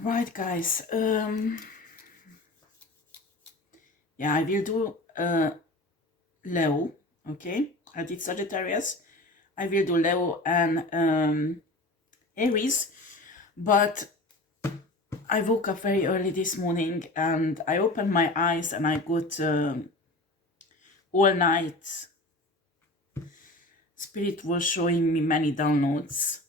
Right, guys. Yeah, I will do Leo. Okay, I did Sagittarius. I will do Leo and Aries, but I woke up very early this morning and I opened my eyes and I got all night. Spirit was showing me many downloads,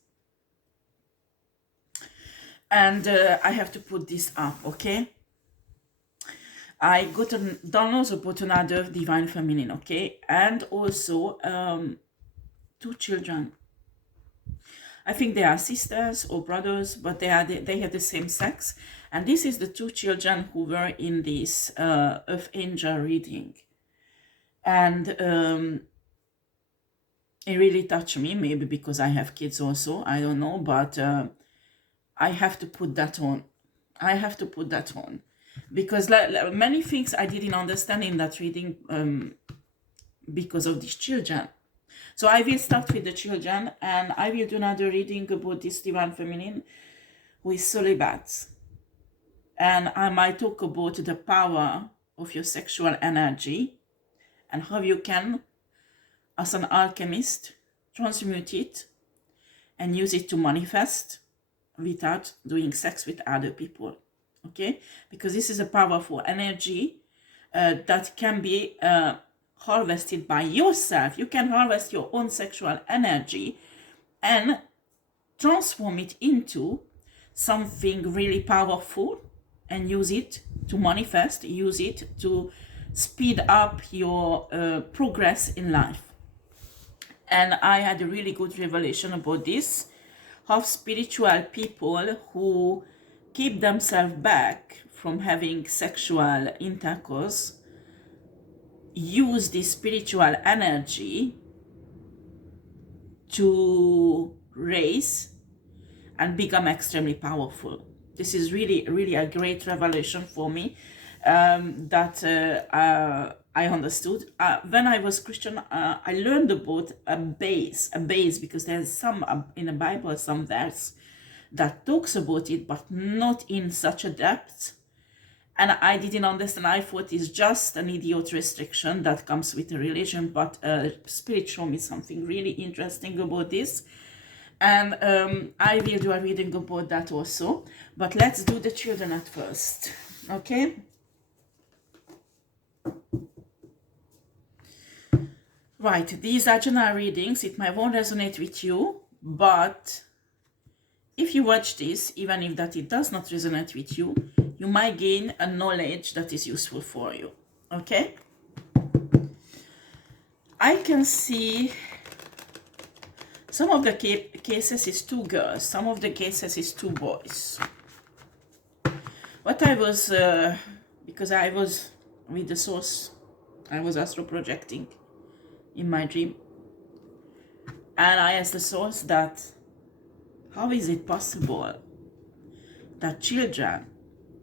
and I have to put this up. Okay. I got a downloads about another divine feminine, okay, and also two children. I think they are sisters or brothers, but they have the same sex, and this is the two children who were in this Earth Angel reading, and it really touched me. Maybe because I have kids also, I don't know, but I have to put that on. I have to put that on because many things I didn't understand in that reading because of these children. So I will start with the children and I will do another reading about this divine feminine with celibates. And I might talk about the power of your sexual energy and how you can, as an alchemist, transmute it and use it to manifest without doing sex with other people. Okay? Because this is a powerful energy that can be harvested by yourself. You can harvest your own sexual energy and transform it into something really powerful and use it to manifest, use it to speed up your progress in life. And I had a really good revelation about this, how spiritual people who keep themselves back from having sexual intercourse use this spiritual energy to raise and become extremely powerful. This is really, really a great revelation for me that I understood. When I was Christian, I learned about a base, because there's some in the Bible, some verse that talks about it, but not in such a depth. And I didn't understand. I thought it's just an idiot restriction that comes with a religion, but Spirit showed me something really interesting about this. And I will do a reading about that also. But let's do the children at first, okay? Right, these are general readings. It might won't resonate with you, but if you watch this, even if that it does not resonate with you, you might gain a knowledge that is useful for you, okay? I can see some of the cases is two girls, some of the cases is two boys. What I was, because I was with the source, I was astro projecting in my dream. And I asked the source that, how is it possible that children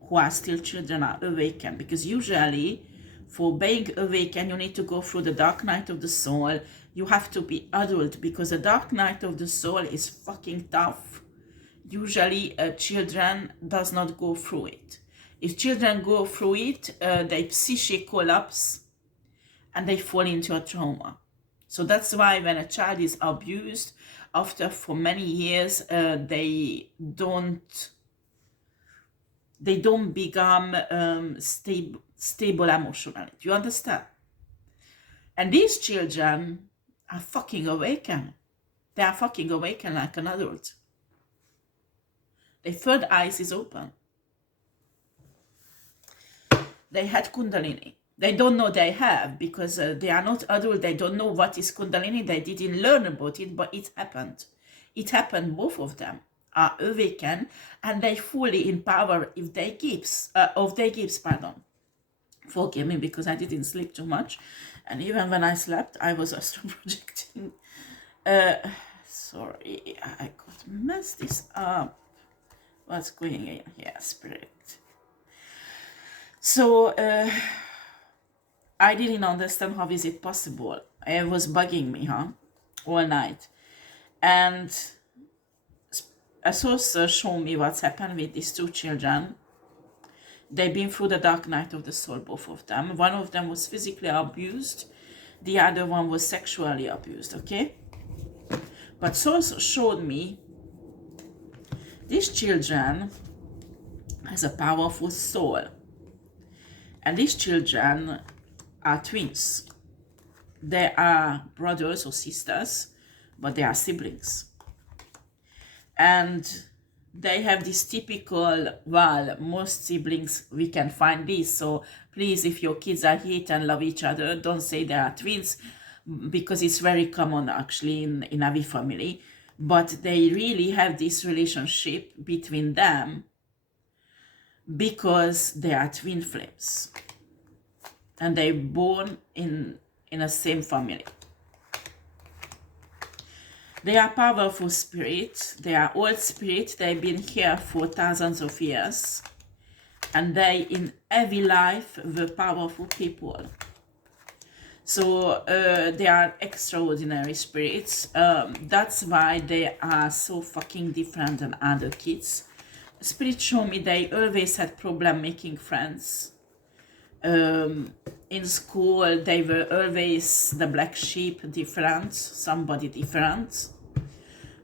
who are still children are awakened? Because usually for being awakened, you need to go through the dark night of the soul. You have to be adult because the dark night of the soul is fucking tough. Usually children does not go through it. If children go through it, they psychic collapse and they fall into a trauma. So that's why when a child is abused, after for many years, they don't become stable emotionally. Do you understand? And these children are fucking awakened. They are fucking awakened like an adult. Their third eyes is open. They had Kundalini. They don't know they have because they are not adult. They don't know what is Kundalini. They didn't learn about it, but it happened. It happened. Both of them are awakened and they fully in power if they gives, pardon. Forgive me because I didn't sleep too much. And even when I slept, I was astral projecting. Sorry, I could mess this up. What's going on here, Spirit? So, I didn't understand how is it possible. It was bugging me, all night. And a source showed me what's happened with these two children. They've been through the dark night of the soul, both of them. One of them was physically abused. The other one was sexually abused, okay? But source showed me these children has a powerful soul. And these children are twins. They are brothers or sisters, but they are siblings. And they have this typical, well, most siblings, we can find this. So please, if your kids are hate and love each other, don't say they are twins, because it's very common actually in every family. But they really have this relationship between them because they are twin flames. And they're born in a same family. They are powerful spirits. They are old spirits. They've been here for thousands of years. And they, in every life, were powerful people. So they are extraordinary spirits. That's why they are so fucking different than other kids. Spirits show me they always had problem making friends. In school, they were always the black sheep, different, somebody different.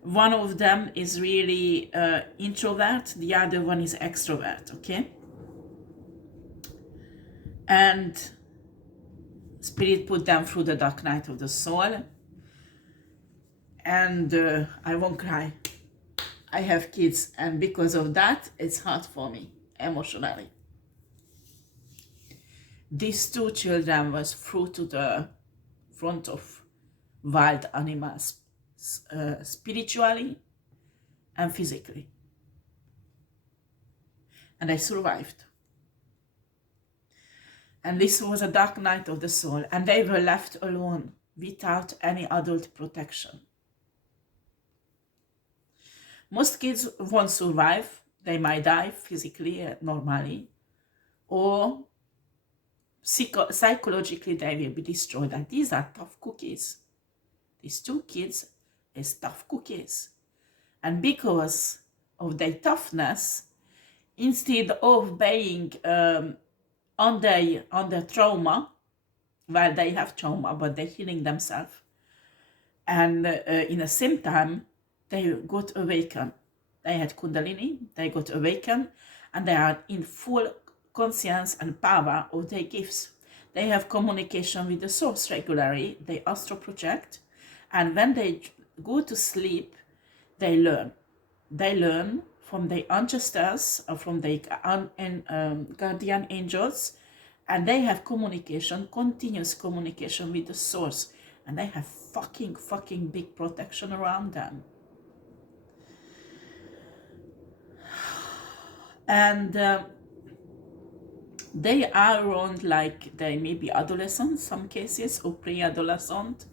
One of them is really introvert, the other one is extrovert, okay? And Spirit put them through the dark night of the soul. And I won't cry. I have kids, and because of that, it's hard for me, emotionally. These two children was through to the front of wild animals, spiritually and physically. And I survived. And this was a dark night of the soul, and they were left alone without any adult protection. Most kids won't survive. They might die physically, normally, or psychologically they will be destroyed. And these are tough cookies. These two kids is tough cookies. And because of their toughness, instead of being under trauma, well, they have trauma, but they're healing themselves. And in the same time, they got awakened. They had Kundalini, they got awakened, and they are in full conscience and power of their gifts. They have communication with the source regularly. They astral project, and when they go to sleep, they learn. They learn from their ancestors, or from their guardian angels, and they have communication, continuous communication with the source, and they have fucking big protection around them. And they are around, like, they may be adolescent, some cases, or pre-adolescent,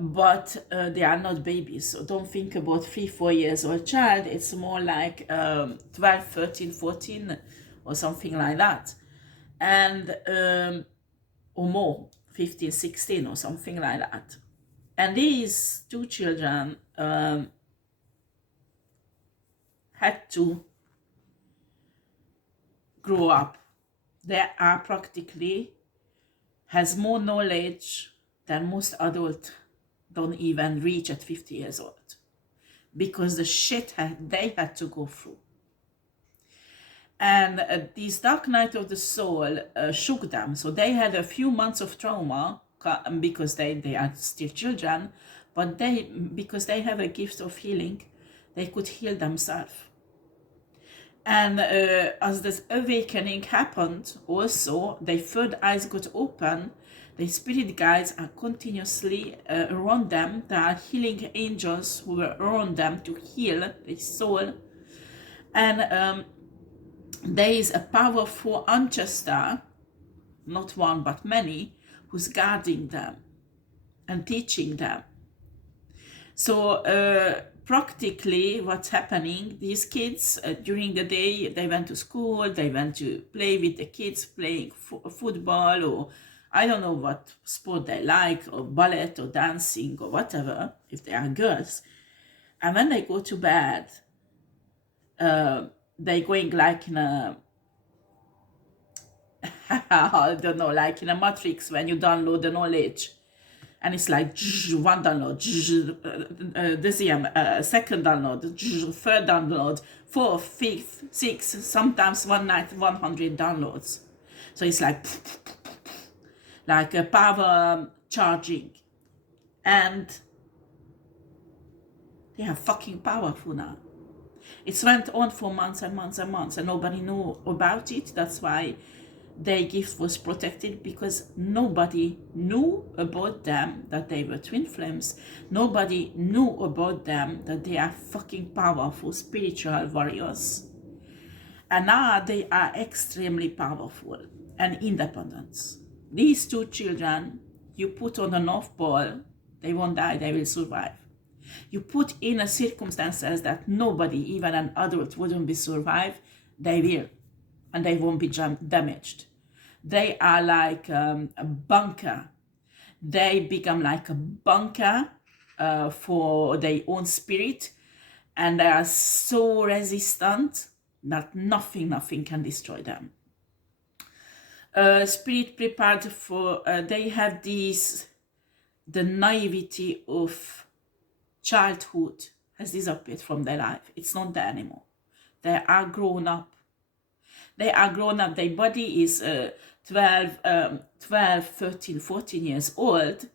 but they are not babies. So don't think about 3-4 years old child. It's more like 12, 13, 14 or something like that. And or more, 15, 16 or something like that. And these two children had to grow up. They are practically has more knowledge than most adults don't even reach at 50 years old, because the shit they had to go through. And this dark night of the soul shook them. So they had a few months of trauma because they are still children, but because they have a gift of healing, they could heal themselves. And as this awakening happened, also their third eyes got open. The spirit guides are continuously around them. There are healing angels who were around them to heal their soul. And there is a powerful ancestor, not one but many, who's guarding them and teaching them. So practically what's happening, these kids during the day, they went to school, they went to play with the kids, playing football, or I don't know what sport they like, or ballet or dancing or whatever, if they are girls. And when they go to bed, They going like in a I don't know, like in a matrix when you download the knowledge, and it's like one download, second download, third download, fourth, fifth, sixth, sometimes one night 100 downloads. So it's like a power charging, and they are fucking powerful now. It went on for months and months and months, and nobody knew about it. That's why their gift was protected, because nobody knew about them that they were twin flames. Nobody knew about them that they are fucking powerful spiritual warriors. And now they are extremely powerful and independent. These two children, you put on the North Pole, they won't die, they will survive. You put in a circumstances that nobody, even an adult, wouldn't be survive, they will, and they won't be damaged. They are like a bunker. They become like a bunker for their own spirit, and they are so resistant that nothing can destroy them. Spirit prepared for, they have the naivety of childhood has disappeared from their life. It's not there anymore. They are grown up. They are grown up. Their body is 12, 13, 14 years old,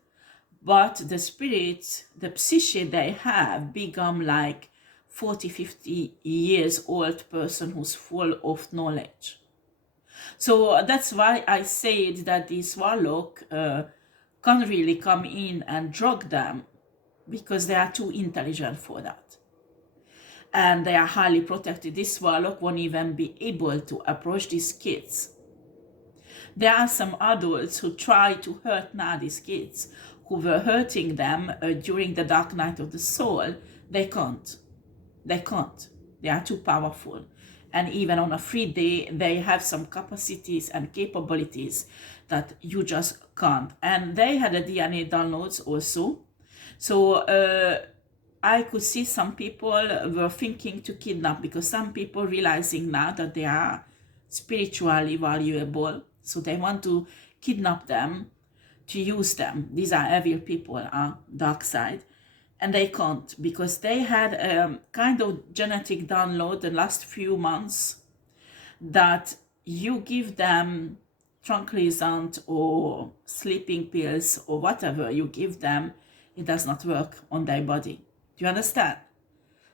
but the spirit, the psyche they have become like 40, 50 years old person who's full of knowledge. So that's why I said that this warlock can't really come in and drug them, because they are too intelligent for that. And they are highly protected. This warlock won't even be able to approach these kids. There are some adults who try to hurt now these kids, who were hurting them during the dark night of the soul. They can't. They can't. They are too powerful. And even on a free day, they have some capacities and capabilities that you just can't. And they had a DNA downloads also. So I could see some people were thinking to kidnap, because some people realizing now that they are spiritually valuable, so they want to kidnap them to use them. These are evil people, dark side, and they can't, because they had a kind of genetic download the last few months that you give them tranquilizant or sleeping pills or whatever you give them, it does not work on their body. Do you understand?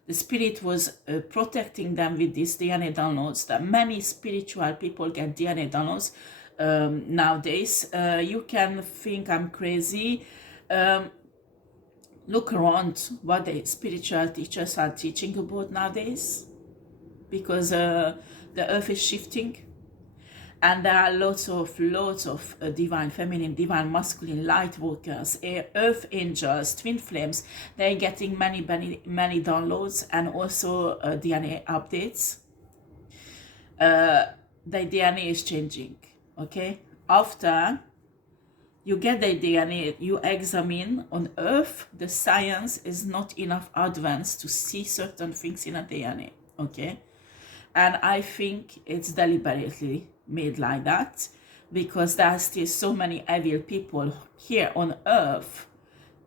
The spirit was protecting them with these DNA downloads. That many spiritual people get DNA downloads nowadays. You can think I'm crazy. Look around what the spiritual teachers are teaching about nowadays, because the earth is shifting. And there are lots of divine feminine, divine masculine light workers, earth angels, twin flames. They're getting many downloads, and also DNA updates. The DNA is changing, okay? After you get the DNA, you examine on earth, the science is not enough advanced to see certain things in a DNA, okay? And I think it's deliberately made like that, because there are still so many evil people here on earth.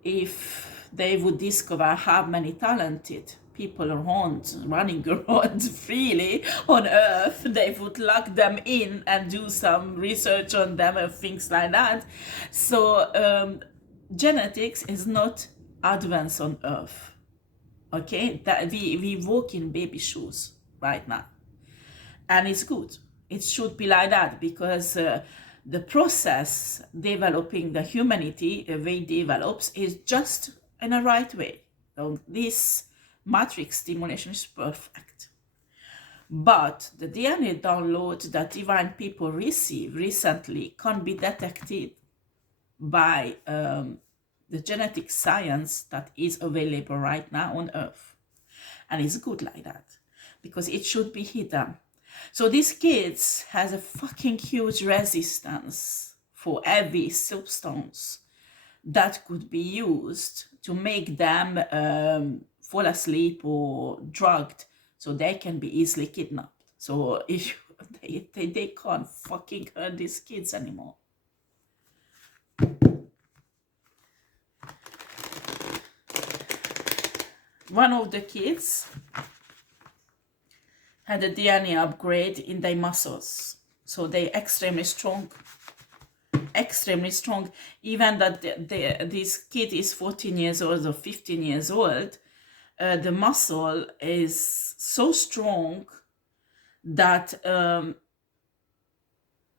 If they would discover how many talented people around, running around freely on earth, they would lock them in and do some research on them and things like that. So genetics is not advanced on earth, okay? That we walk in baby shoes right now, and it's good. It should be like that, because the process developing the humanity, the way it develops, is just in a right way. So this matrix stimulation is perfect. But the DNA download that divine people receive recently can't be detected by the genetic science that is available right now on Earth. And it's good like that, because it should be hidden. So these kids has a fucking huge resistance for every substance that could be used to make them fall asleep or drugged. so they can be easily kidnapped. So if they can't fucking hurt these kids anymore. One of the kids had a DNA upgrade in their muscles, so they're extremely strong, even that this kid is 14 years old or 15 years old. The muscle is so strong that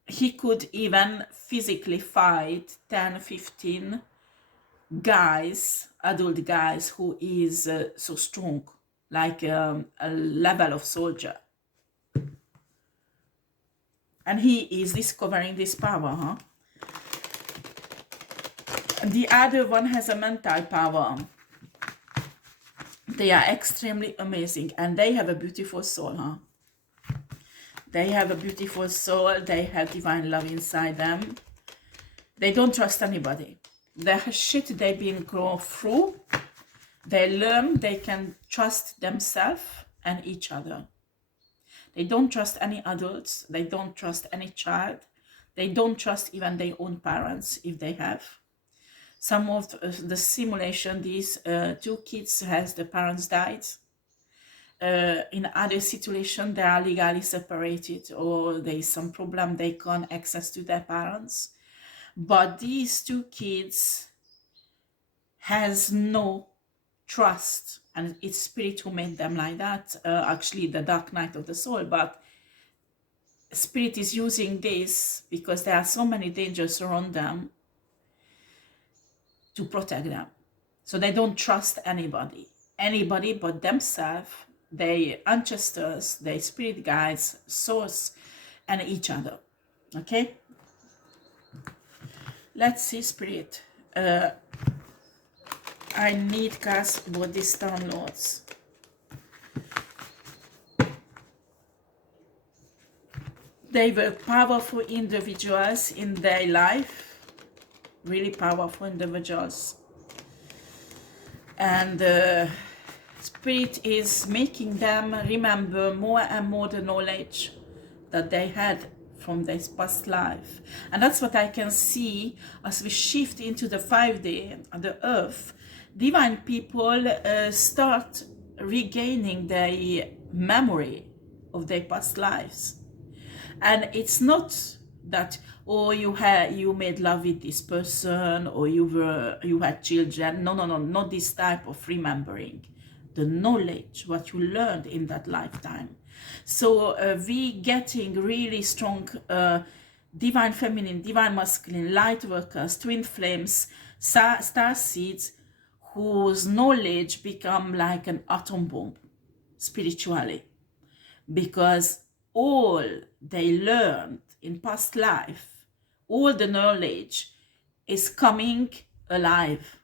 he could even physically fight 10-15 guys, adult guys, who is so strong, like a level of soldier. And he is discovering this power, huh? The other one has a mental power. They are extremely amazing, and they have a beautiful soul, huh? They have a beautiful soul. They have divine love inside them. They don't trust anybody. The shit they've been going through, they learn they can trust themselves and each other. They don't trust any adults. They don't trust any child. They don't trust even their own parents if they have. Some of the simulation, these two kids has the parents died. In other situation, they are legally separated, or there is some problem, they can't access to their parents. But these two kids has no trust, and it's spirit who made them like that, actually the dark night of the soul. But spirit is using this because there are so many dangers around them to protect them. So they don't trust anybody but themselves, their ancestors, their spirit guides, source, and each other. Okay, let's see, spirit. I need cards for these downloads. They were powerful individuals in their life, really powerful individuals. And spirit is making them remember more and more the knowledge that they had from their past life. And that's what I can see as we shift into the 5D, the earth. Divine people start regaining their memory of their past lives. And it's not that, oh, you made love with this person, or you had children. No, not this type of remembering. The knowledge, what you learned in that lifetime. So we getting really strong divine feminine, divine masculine, light workers, twin flames, star seeds, whose knowledge become like an atom bomb spiritually, because all they learned in past life, all the knowledge is coming alive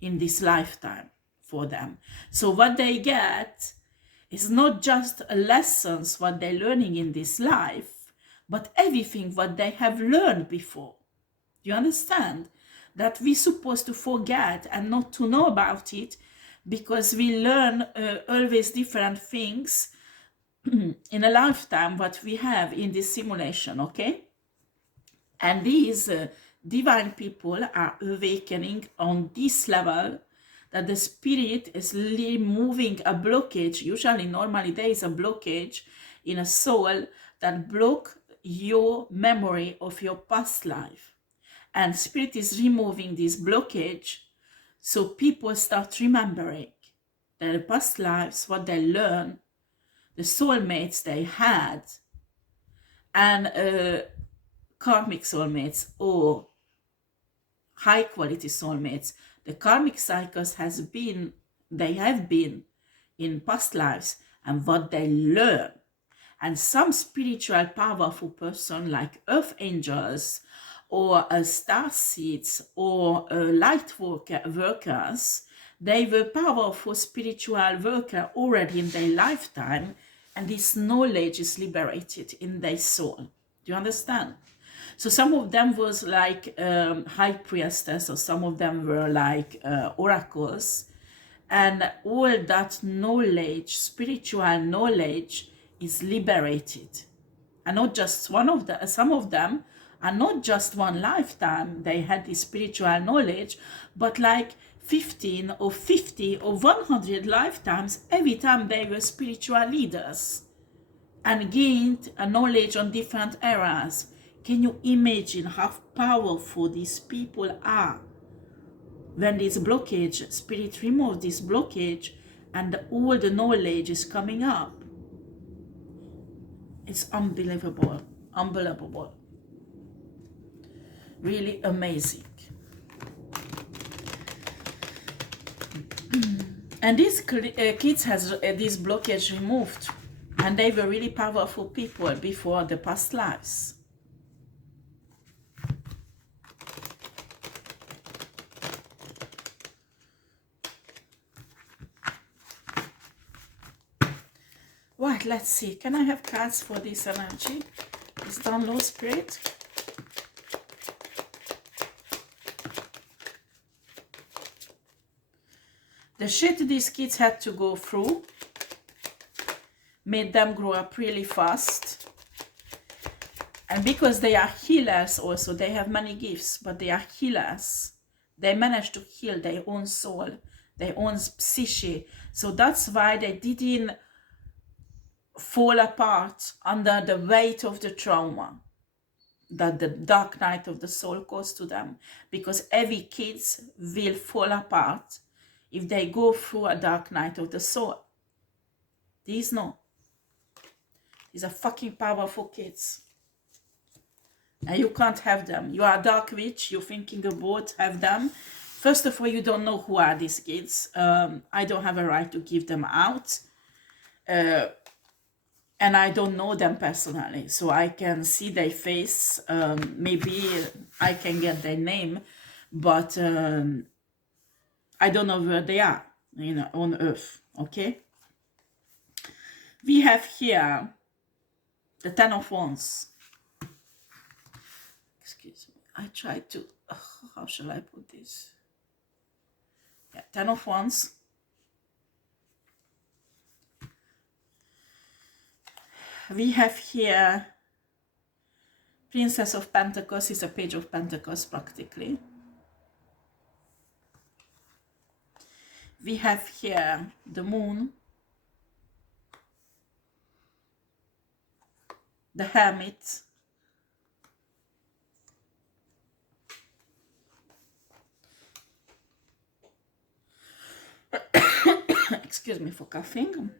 in this lifetime for them. So what they get is not just lessons what they're learning in this life, but everything what they have learned before. You understand? That we're supposed to forget and not to know about it, because we learn always different things in a lifetime what we have in this simulation, okay? And these divine people are awakening on this level, that the spirit is removing a blockage. Usually, normally there is a blockage in a soul that block your memory of your past life. And spirit is removing this blockage, so people start remembering their past lives, what they learned, the soulmates they had, and karmic soulmates or high quality soulmates. The karmic cycles they have been in past lives, and what they learn. And some spiritual powerful person like earth angels or star seeds or light workers, they were powerful spiritual worker already in their lifetime, and this knowledge is liberated in their soul. Do you understand? So some of them was like high priestess, or some of them were like oracles, and all that knowledge, spiritual knowledge, is liberated. And not just one of the, some of them are not just one lifetime they had this spiritual knowledge, but like 15 or 50 or 100 lifetimes every time they were spiritual leaders and gained a knowledge on different eras. Can you imagine how powerful these people are? When this blockage, spirit remove this blockage and all the knowledge is coming up. It's unbelievable, unbelievable. Really amazing. And these kids has this blockage removed, and they were really powerful people before the past lives. Right, let's see. Can I have cards for this energy? This download spirit. The shit these kids had to go through made them grow up really fast. And because they are healers also, they have many gifts, but they are healers. They managed to heal their own soul, their own psyche. So that's why they didn't fall apart under the weight of the trauma that the dark night of the soul caused to them. Because every kids will fall apart if they go through a dark night of the soul. These no. These are fucking powerful kids. And you can't have them. You are a dark witch, you're thinking about have them. First of all, you don't know who are these kids. I don't have a right to give them out. And I don't know them personally. So I can see their face. Maybe I can get their name. But I don't know where they are, you know, on Earth, okay? We have here the Ten of Wands. Excuse me, I tried to, how shall I put this? Yeah, Ten of Wands. We have here Princess of Pentacles. It's a Page of Pentacles practically. We have here the Moon, the Hermit, excuse me for coughing,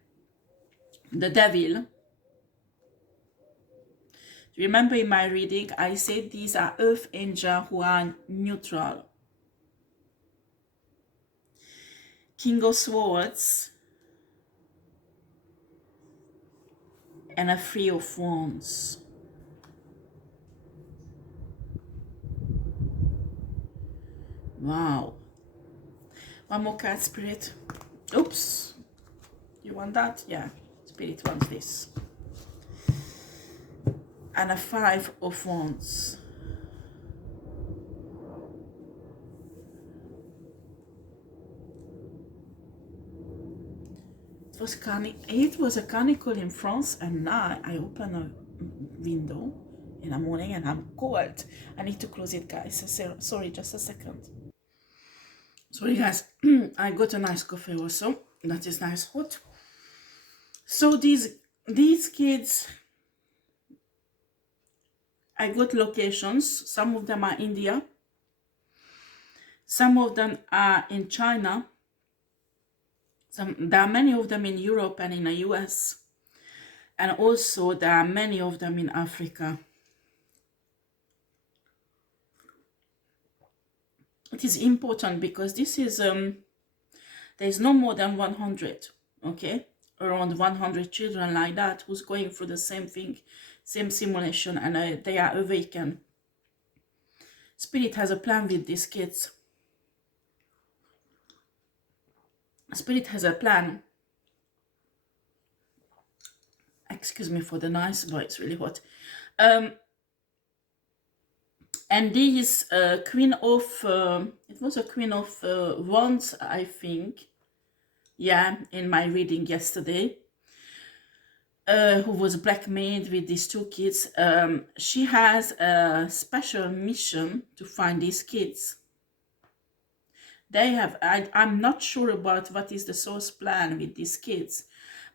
the Devil. Remember in my reading, I said these are Earth angels who are neutral. King of Swords and a Three of Wands. Wow. One more card, Spirit. Oops. You want that? Yeah. Spirit wants this. And a Five of Wands. It was a canicle in France, and now I open a window in the morning and I'm cold. I need to close it, guys. Sorry, just a second. Sorry, guys. I got a nice coffee also. That is nice hot. So these kids, I got locations. Some of them are India. Some of them are in China. There are many of them in Europe and in the US. And also there are many of them in Africa. It is important because this is, there's no more than 100, okay? Around 100 children like that who's going through the same thing, same simulation, and they are awakened. Spirit has a plan with these kids. Spirit has a plan. Excuse me for the noise, but it's really hot. And this Queen of, it was a Queen of Wands, I think. yeah, in my reading yesterday, who was blackmailed with these two kids. She has a special mission to find these kids. They have, I'm not sure about what is the source plan with these kids,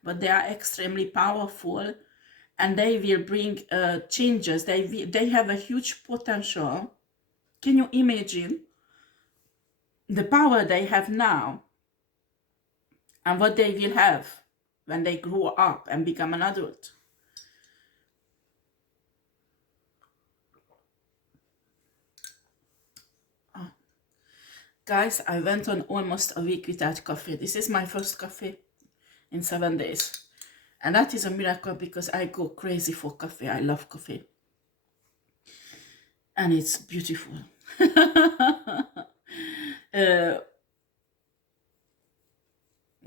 but they are extremely powerful, and they will bring changes. They have a huge potential. Can you imagine the power they have now and what they will have when they grow up and become an adult? Guys, I went on almost a week without coffee. This is my first coffee in 7 days. And that is a miracle, because I go crazy for coffee. I love coffee. And it's beautiful.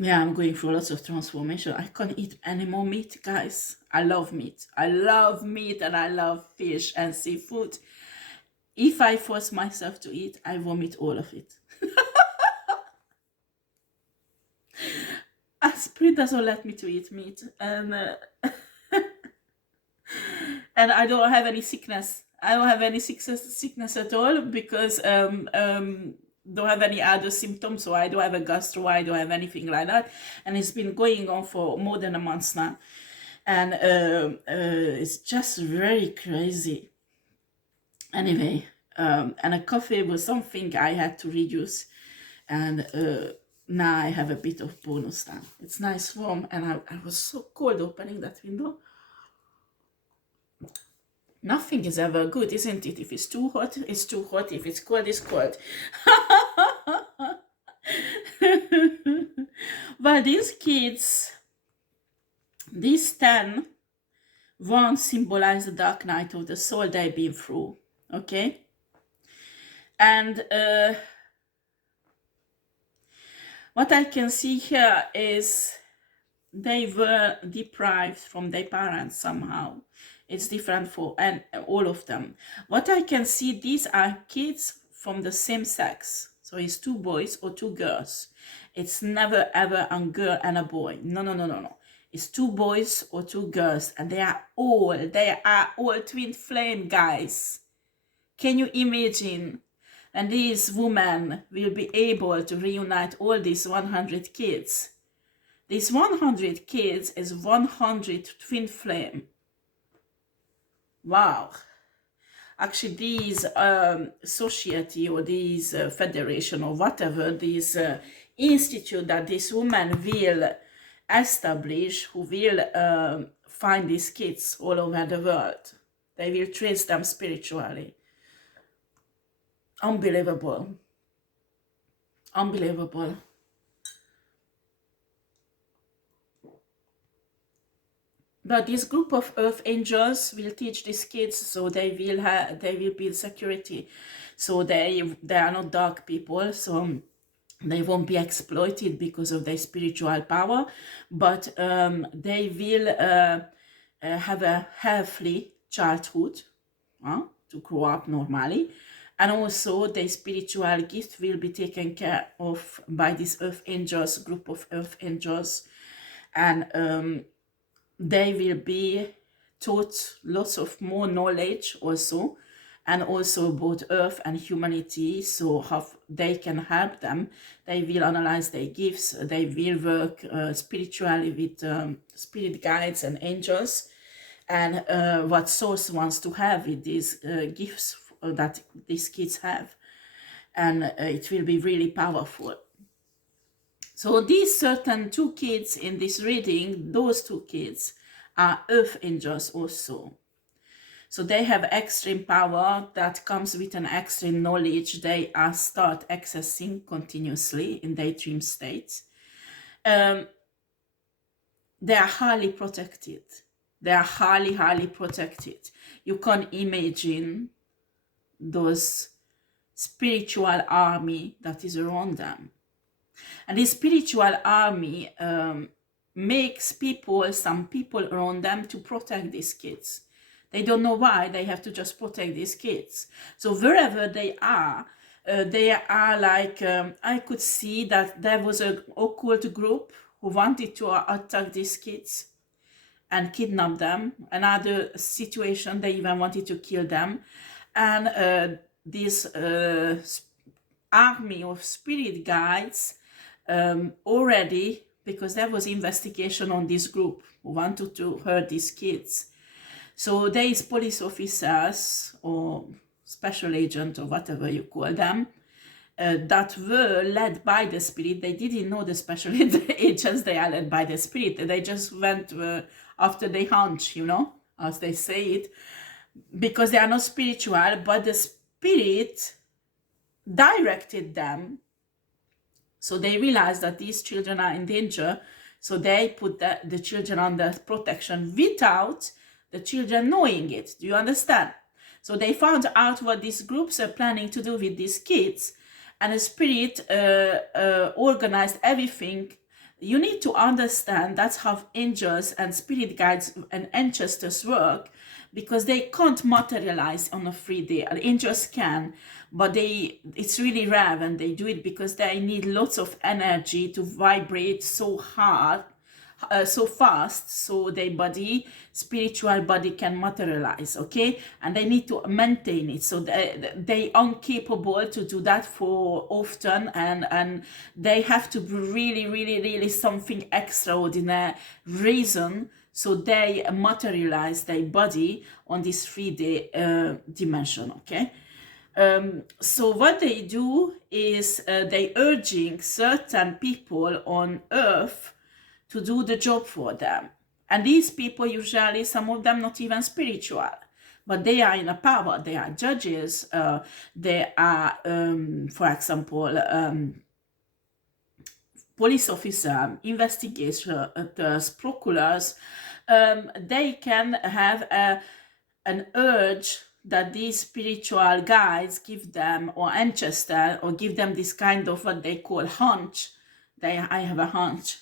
Yeah, I'm going through lots of transformation. I can't eat any more meat, guys. I love meat. I love meat, and I love fish and seafood. If I force myself to eat, I vomit all of it. Spirit doesn't let me to eat meat, and and I don't have any sickness. I don't have any sickness at all, because don't have any other symptoms. So I don't have a gastro, I don't have anything like that, and it's been going on for more than a month now, and it's just very crazy. Anyway, and a coffee was something I had to reduce, and now I have a bit of bonus now. It's nice warm, and I was so cold opening that window. Nothing is ever good, isn't it? If it's too hot, it's too hot. If it's cold, it's cold. Well, these kids, these 10 won't symbolize the dark night of the soul they've been through, okay? And what I can see here is they were deprived from their parents somehow. It's different for all of them. What I can see, these are kids from the same sex. So it's 2 boys or 2 girls. It's never ever a girl and a boy. No, no, no, no, no. It's 2 boys or 2 girls, and they are all twin flame, guys. Can you imagine? And these women will be able to reunite all these 100 kids. These 100 kids is 100 twin flame. Wow. Actually, these society or these federation or whatever, this institute that this woman will establish, who will find these kids all over the world. They will trace them spiritually. Unbelievable. Unbelievable. But this group of earth angels will teach these kids, so they will build security. So they are not dark people, so they won't be exploited because of their spiritual power, but they will have a healthy childhood to grow up normally. And also their spiritual gift will be taken care of by this earth angels, group of earth angels. And they will be taught lots of more knowledge also, and also about earth and humanity, so how they can help them. They will analyze their gifts. They will work spiritually with spirit guides and angels, and what source wants to have with these gifts that these kids have. And it will be really powerful. So these certain 2 kids in this reading, those 2 kids are earth angels also. So they have extreme power that comes with an extreme knowledge they start accessing continuously in their dream states. They are highly protected. They are highly, highly protected. You can't imagine those spiritual army that is around them. And this spiritual army makes some people around them to protect these kids. They don't know why, they have to just protect these kids. So wherever they are, They are like, I could see that there was an occult group who wanted to attack these kids and kidnap them. Another situation, they even wanted to kill them. And this army of spirit guides already, because there was investigation on this group who wanted to hurt these kids. So there is police officers or special agent or whatever you call them, that were led by the spirit. They didn't know the special agents, they are led by the spirit. They just went after their hunch, you know, as they say it, because they are not spiritual, but the spirit directed them. So they realized that these children are in danger. So they put the children under protection without the children knowing it. Do you understand? So they found out what these groups are planning to do with these kids, and the spirit organized everything. You need to understand that's how angels and spirit guides and ancestors work, because they can't materialize on a free day. Angels can, but it's really rare when they do it, because they need lots of energy to vibrate so hard, so fast, so their body, spiritual body, can materialize, okay? And they need to maintain it. So they are incapable to do that for often, and they have to be really something extraordinary reason, so they materialize their body on this 3D dimension, okay? So what they do is they urging certain people on earth to do the job for them. And these people, usually, some of them not even spiritual, but they are in a power. They are judges. They are, for example, police officer, investigators, procurers. They can have an urge that these spiritual guides give them, or ancestor, or give them this kind of what they call hunch. I have a hunch.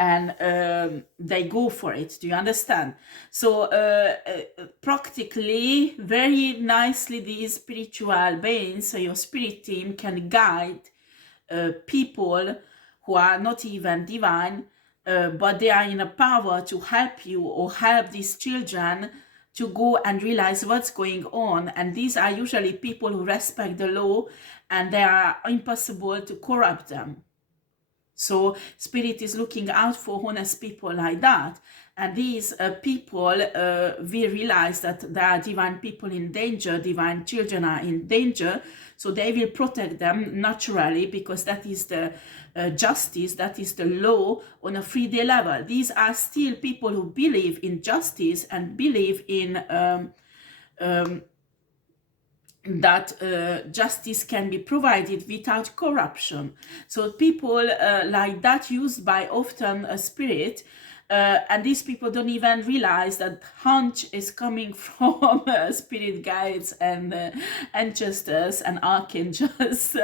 And they go for it. Do you understand? So practically, very nicely, these spiritual beings, so your spirit team, can guide people who are not even divine, but they are in a power to help you or help these children to go and realize what's going on. And these are usually people who respect the law, and they are impossible to corrupt them. So spirit is looking out for honest people like that. And these people will realize that there are divine people in danger, divine children are in danger. So they will protect them naturally, because that is the justice, that is the law on a 3D level. These are still people who believe in justice and believe in that justice can be provided without corruption. So people like that, used by often a spirit, and these people don't even realize that hunch is coming from spirit guides and ancestors and archangels.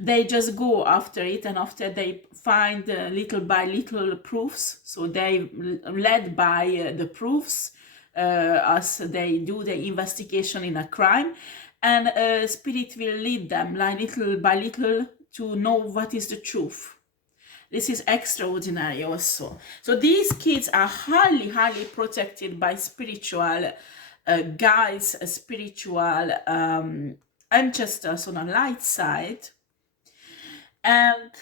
They just go after it, and after they find little by little proofs, so they led by the proofs as they do the investigation in a crime. And spirit will lead them like little by little to know what is the truth. This is extraordinary also. So these kids are highly protected by spiritual guides, spiritual ancestors on a light side. And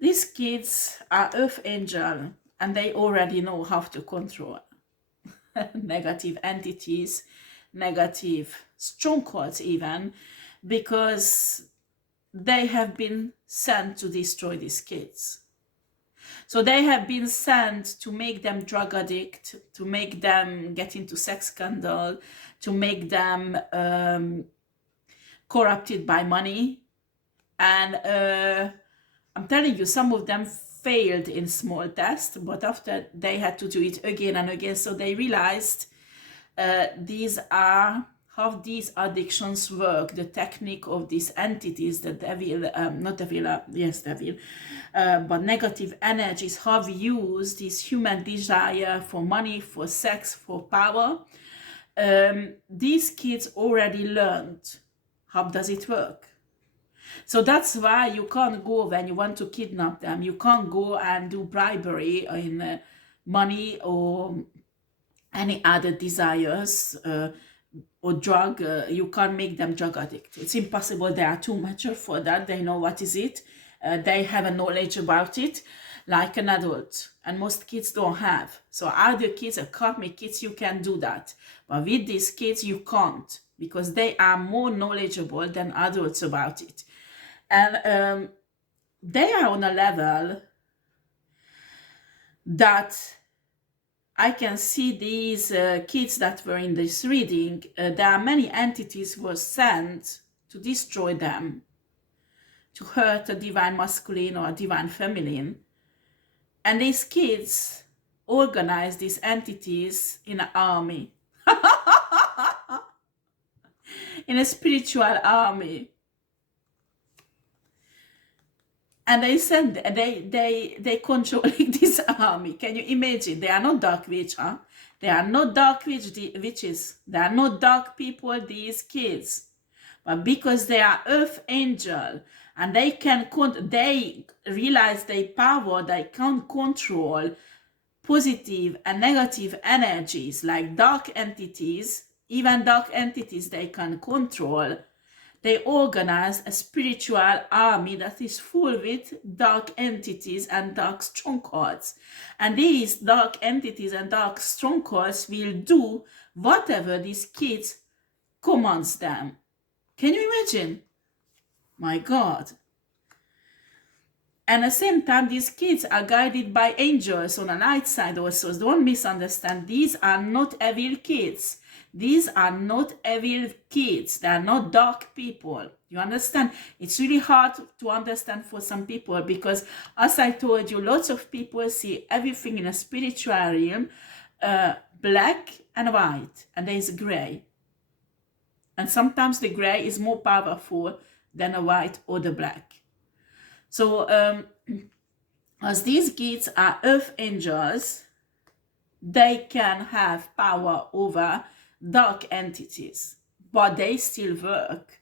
these kids are earth angel, and they already know how to control negative entities, negative strongholds even, because they have been sent to destroy these kids. So they have been sent to make them drug addict, to make them get into sex scandal, to make them corrupted by money. And I'm telling you, some of them failed in small tests, but after they had to do it again and again. So they realized these are how these addictions work, the technique of these entities, the devil, not devil, yes, devil, but negative energies have used this human desire for money, for sex, for power, these kids already learned how does it work. So that's why you can't go when you want to kidnap them. You can't go and do bribery in money or any other desires or drug. You can't make them drug addict. It's impossible. They are too mature for that. They know what is it. They have a knowledge about it like an adult, and most kids don't have. So other kids, karmic kids, you can do that, but with these kids you can't, because they are more knowledgeable than adults about it. And they are on a level that I can see these kids that were in this reading, there are many entities were sent to destroy them, to hurt a divine masculine or a divine feminine. And these kids organize these entities in an army, in a spiritual army. And they send, they controlling this army. Can you imagine? They are not dark witch, huh? They are not dark witches. They are not dark people, these kids. But because they are earth angel, and they can, they realize their power, they can control positive and negative energies, like dark entities, even dark entities they can control. They organize a spiritual army that is full with dark entities and dark strongholds. And these dark entities and dark strongholds will do whatever these kids commands them. Can you imagine? My God. And at the same time, these kids are guided by angels on the light side also. Don't misunderstand. These are not evil kids. These are not evil kids. They are not dark people. You understand? It's really hard to understand for some people, because as I told you, lots of people see everything in a spiritual realm, black and white, and there is gray. And sometimes the gray is more powerful than the white or the black. So as these kids are earth angels, they can have power over dark entities, but they still work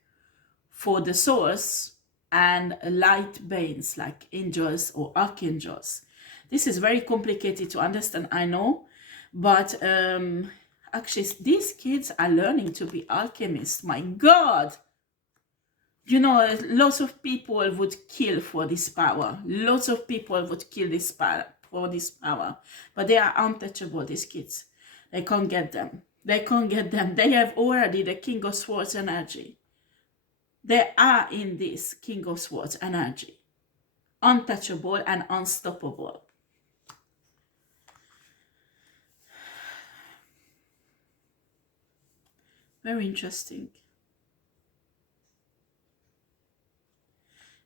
for the source and light beings like angels or archangels. This is very complicated to understand, I know, but actually these kids are learning to be alchemists. My God! You know, lots of people would kill for this power. Lots of people would kill this power for this power. But they are untouchable, these kids. They can't get them. They can't get them. They have already the King of Swords energy. They are in this King of Swords energy. Untouchable and unstoppable. Very interesting.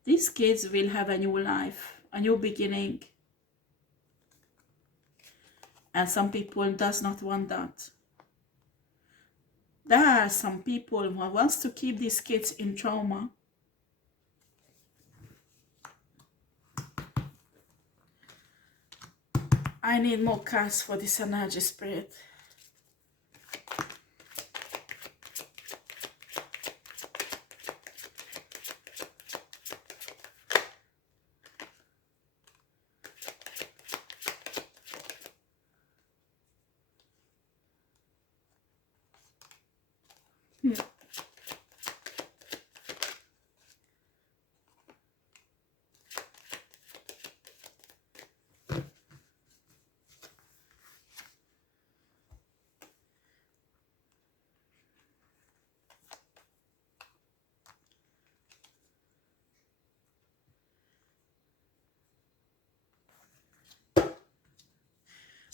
These kids will have a new life, a new beginning. And some people does not want that. There are some people who wants to keep these kids in trauma. I need more cards for this energy spirit.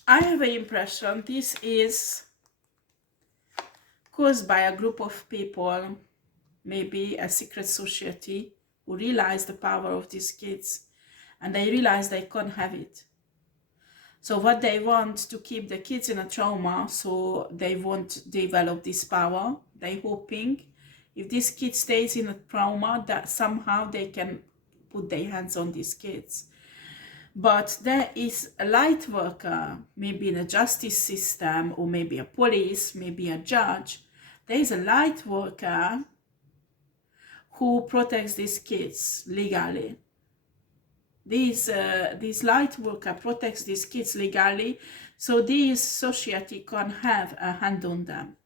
I have an impression this is caused by a group of people, maybe a secret society, who realize the power of these kids, and they realize they can't have it. So what they want to keep the kids in a trauma, so they won't develop this power. They hoping if this kid stays in a trauma, that somehow they can put their hands on these kids. But there is a light worker, maybe in a justice system, or maybe a police, maybe a judge. There is a light worker who protects these kids legally. This light worker protects these kids legally, so this society can have a hand on them.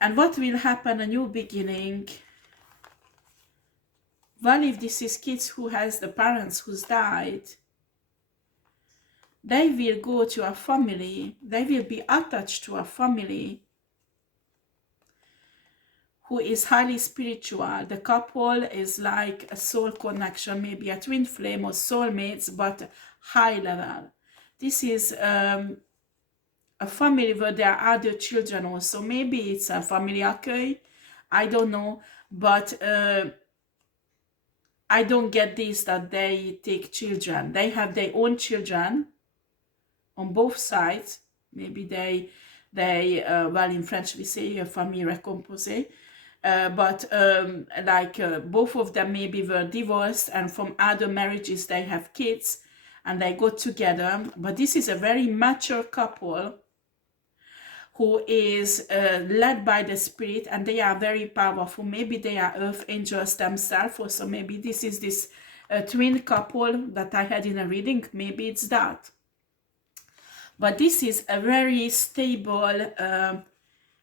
And what will happen? A new beginning. Well, if this is kids who has the parents who's died, they will go to a family, they will be attached to a family who is highly spiritual. The couple is like a soul connection, maybe a twin flame or soulmates, but high level. This is a family where there are other children also. Maybe it's a family accueil, I don't know, but I don't get this, that they take children. They have their own children on both sides. Maybe they well, in French we say a famille recomposée. But both of them maybe were divorced, and from other marriages they have kids and they go together. But this is a very mature couple who is led by the spirit, and they are very powerful. Maybe they are earth angels themselves, or so maybe this is this twin couple that I had in a reading. Maybe it's that. But this is a very stable,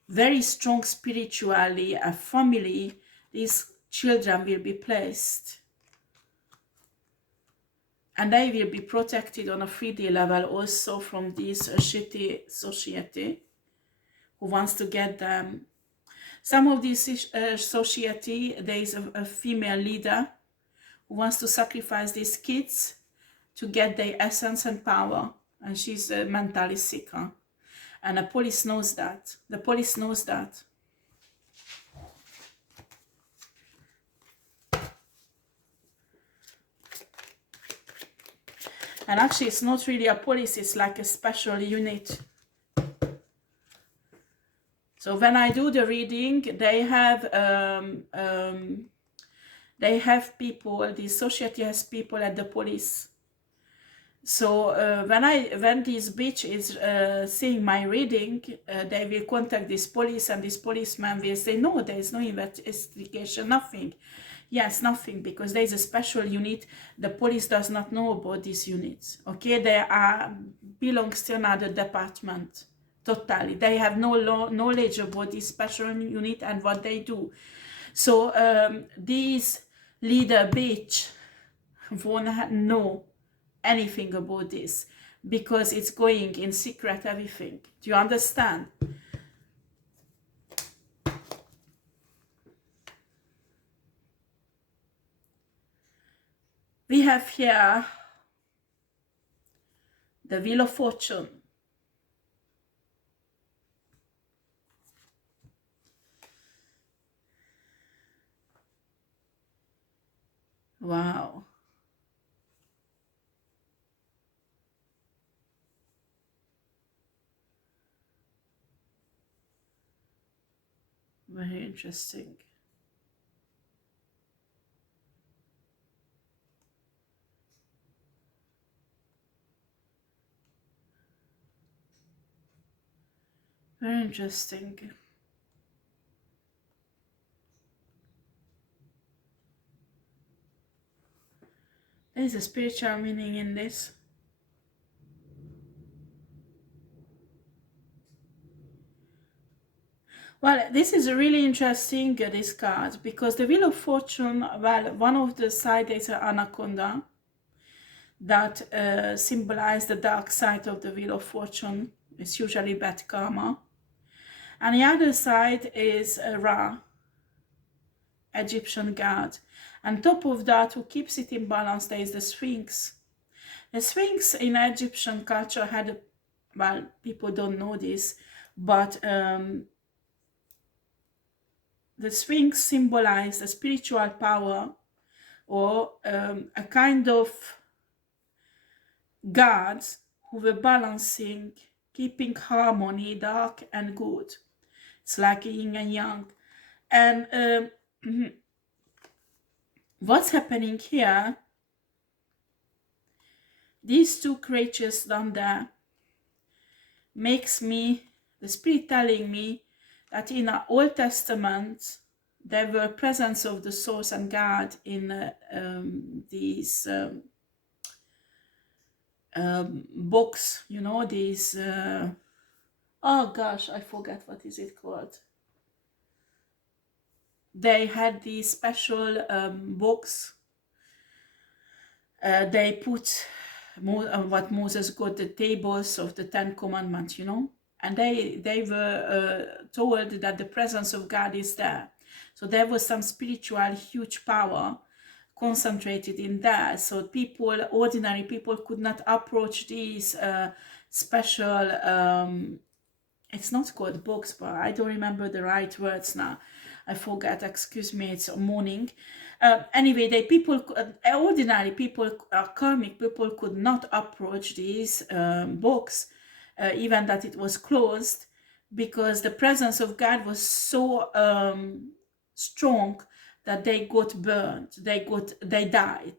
very strong spiritually, a family. These children will be placed, and they will be protected on a 3D level also from this shitty society who wants to get them. Some of this society, there is a female leader who wants to sacrifice these kids to get their essence and power, and she's mentally sick, huh? And the police knows that. The police knows that. And actually, it's not really a police, it's like a special unit. So when I do the reading, they have people, the society has people at the police. So when this bitch is seeing my reading, they will contact this police, and this policeman will say, no, there is no investigation, nothing. Yes, nothing, because there is a special unit. The police does not know about these units. Okay, they belongs to another department. Totally, they have no knowledge about this special unit and what they do. So this leader bitch won't know anything about this, because it's going in secret, everything. Do you understand? We have here the Wheel of Fortune. Wow. Very interesting. Very interesting. There's a spiritual meaning in this. Well, this is really interesting, this card, because the Wheel of Fortune, well, one of the sides is an anaconda that symbolize the dark side of the Wheel of Fortune. It's usually bad karma. And the other side is a Ra, Egyptian god. And top of that, who keeps it in balance, there is the Sphinx. The Sphinx in Egyptian culture had, well, people don't know this, but the Sphinx symbolized a spiritual power, or a kind of gods who were balancing, keeping harmony, dark and good. It's like yin and yang. And what's happening here These two creatures down there makes me, the spirit telling me that in the Old Testament there were presence of the source and God in these books, you know, these oh gosh, I forget what is it called. They had these special books. They put what Moses got, the tables of the 10 Commandments, you know, and they were told that the presence of God is there. So there was some spiritual huge power concentrated in that. So people, ordinary people, could not approach these special it's not called books, but I don't remember the right words now. I forget, excuse me, it's morning. Anyway, they people, ordinary people, karmic people could not approach these books, even that it was closed, because the presence of God was so strong that they got burned, they died.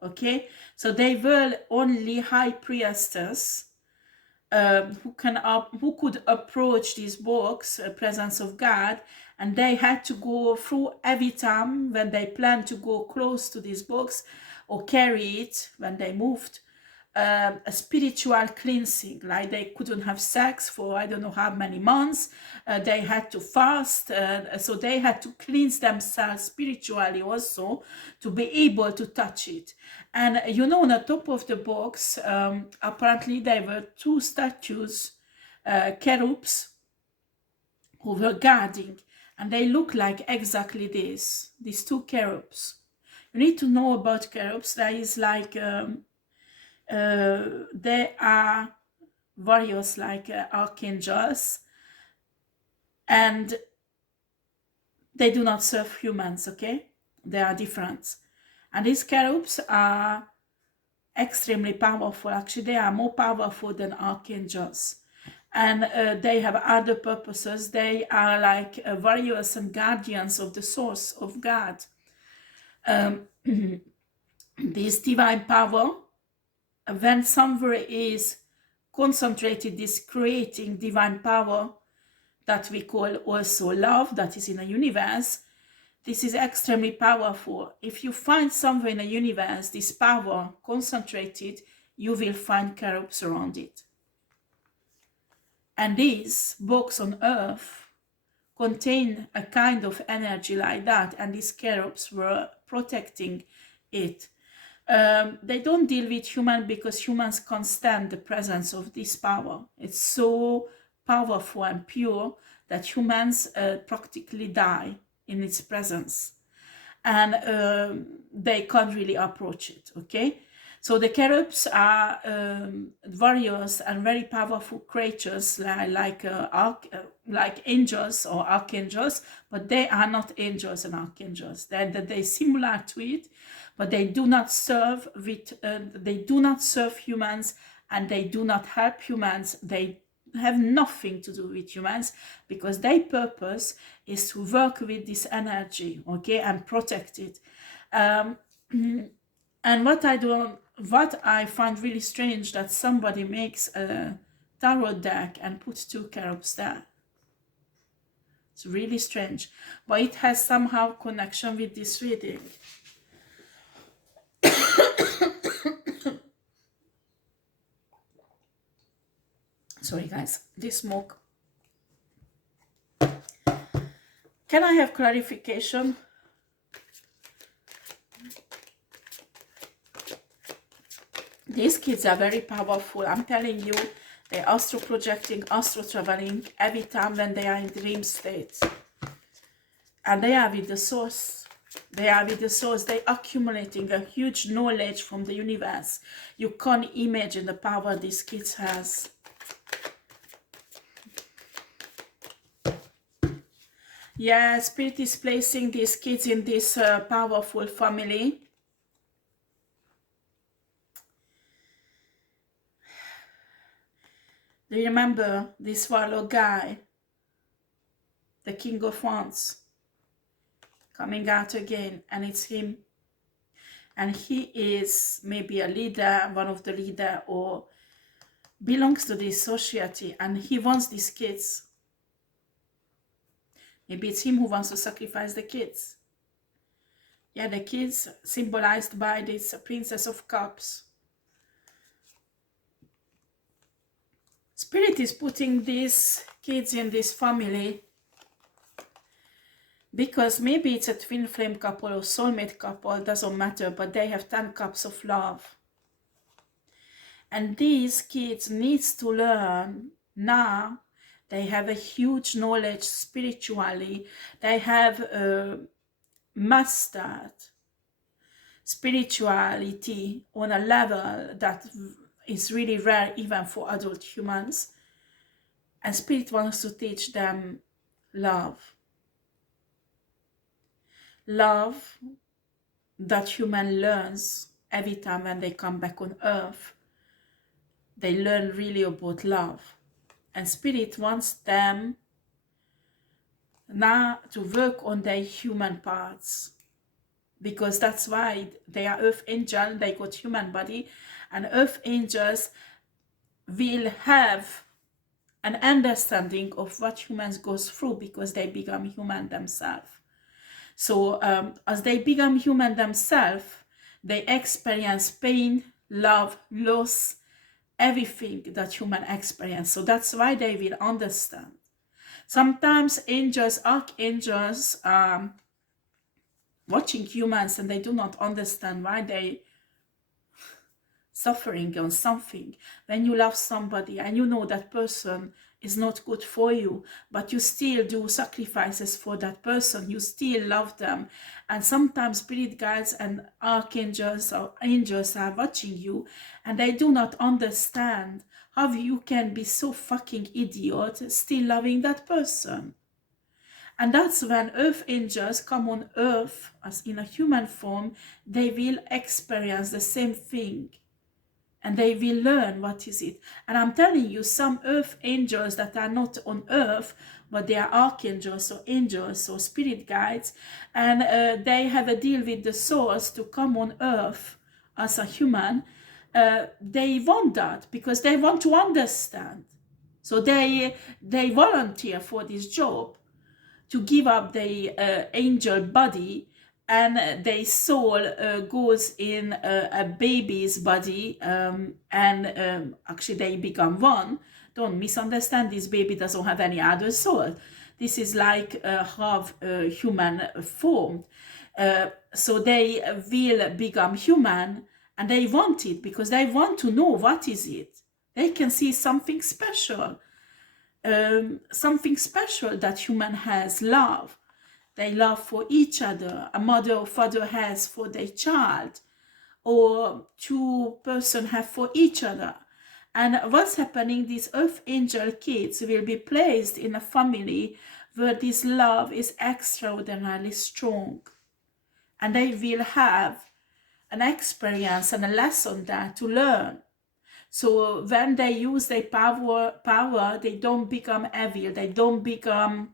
Okay, so they were only high priestess who could approach these books, presence of God, and they had to go through every time when they planned to go close to these books or carry it when they moved, a spiritual cleansing. Like they couldn't have sex for I don't know how many months. They had to fast, so they had to cleanse themselves spiritually also to be able to touch it. And you know, on the top of the box, apparently there were two statues, cherubs, who were guarding, and they look like exactly these two cherubs. You need to know about cherubs. There is like they are various like archangels, and they do not serve humans. Okay, they are different, and these cherubs are extremely powerful. Actually, they are more powerful than archangels, and they have other purposes. They are like warriors and guardians of the source of God. This divine power, when somewhere is concentrated, this creating divine power that we call also love, that is in the universe, this is extremely powerful. If you find somewhere in the universe this power concentrated, you will find cherubs around it. And these books on earth contain a kind of energy like that, and these cherubs were protecting it. They don't deal with humans because humans can't stand the presence of this power. It's so powerful and pure that humans practically die in its presence, and they can't really approach it. Okay, so the cherubs are warriors and very powerful creatures, like angels or archangels, but they are not angels and archangels. They similar to it, but they do not serve with. They do not serve humans, and they do not help humans. They have nothing to do with humans, because their purpose is to work with this energy, okay, and protect it. And what I find really strange, that somebody makes a tarot deck and puts two cherubs there. It's really strange, but it has somehow connection with this reading. Sorry guys, this smoke. Can I have clarification? These kids are very powerful. I'm telling you, they're astro projecting, astro traveling every time when they are in dream state. And they are with the source. They are with the source. They're accumulating a huge knowledge from the universe. You can't imagine the power these kids has. Yeah, Spirit is placing these kids in this powerful family. Do you remember this swallow guy? The King of Wands. Coming out again, and it's him. and he is maybe a leader, one of the leader, or belongs to this society, and he wants these kids. Maybe it's him who wants to sacrifice the kids. Yeah, the kids symbolized by this Princess of Cups. Spirit is putting these kids in this family because maybe it's a twin flame couple or soulmate couple, doesn't matter, but they have 10 cups of love. And these kids needs to learn now. They have a huge knowledge spiritually. They have mastered spirituality on a level that is really rare even for adult humans. And Spirit wants to teach them love. Love that human learns every time when they come back on earth. They learn really about love. And Spirit wants them now to work on their human parts. Because that's why they are earth angel, they got human body. And earth angels will have an understanding of what humans goes through because they become human themselves. So as they become human themselves, they experience pain, love, loss, everything that human experience. So that's why they will understand. Sometimes angels, archangels are watching humans and they do not understand why they suffering on something. When you love somebody and you know that person is not good for you, but you still do sacrifices for that person, you still love them. And sometimes spirit guides and archangels or angels are watching you and they do not understand how you can be so fucking idiot still loving that person. And that's when earth angels come on earth as in a human form, they will experience the same thing. And they will learn what is it. And I'm telling you, some earth angels that are not on earth, but they are archangels or angels or spirit guides, and they have a deal with the souls to come on earth as a human. They want that because they want to understand. So they volunteer for this job to give up the angel body, and their soul goes in a baby's body, and actually they become one. Don't misunderstand, this baby doesn't have any other soul. This is like half human form. So they will become human, and they want it because they want to know what is it. They can see something special. Something special that human has love. They love for each other. A mother or father has for their child, or two person have for each other. And what's happening, these earth angel kids will be placed in a family where this love is extraordinarily strong. And they will have an experience and a lesson there to learn. So when they use their power, they don't become evil, they don't become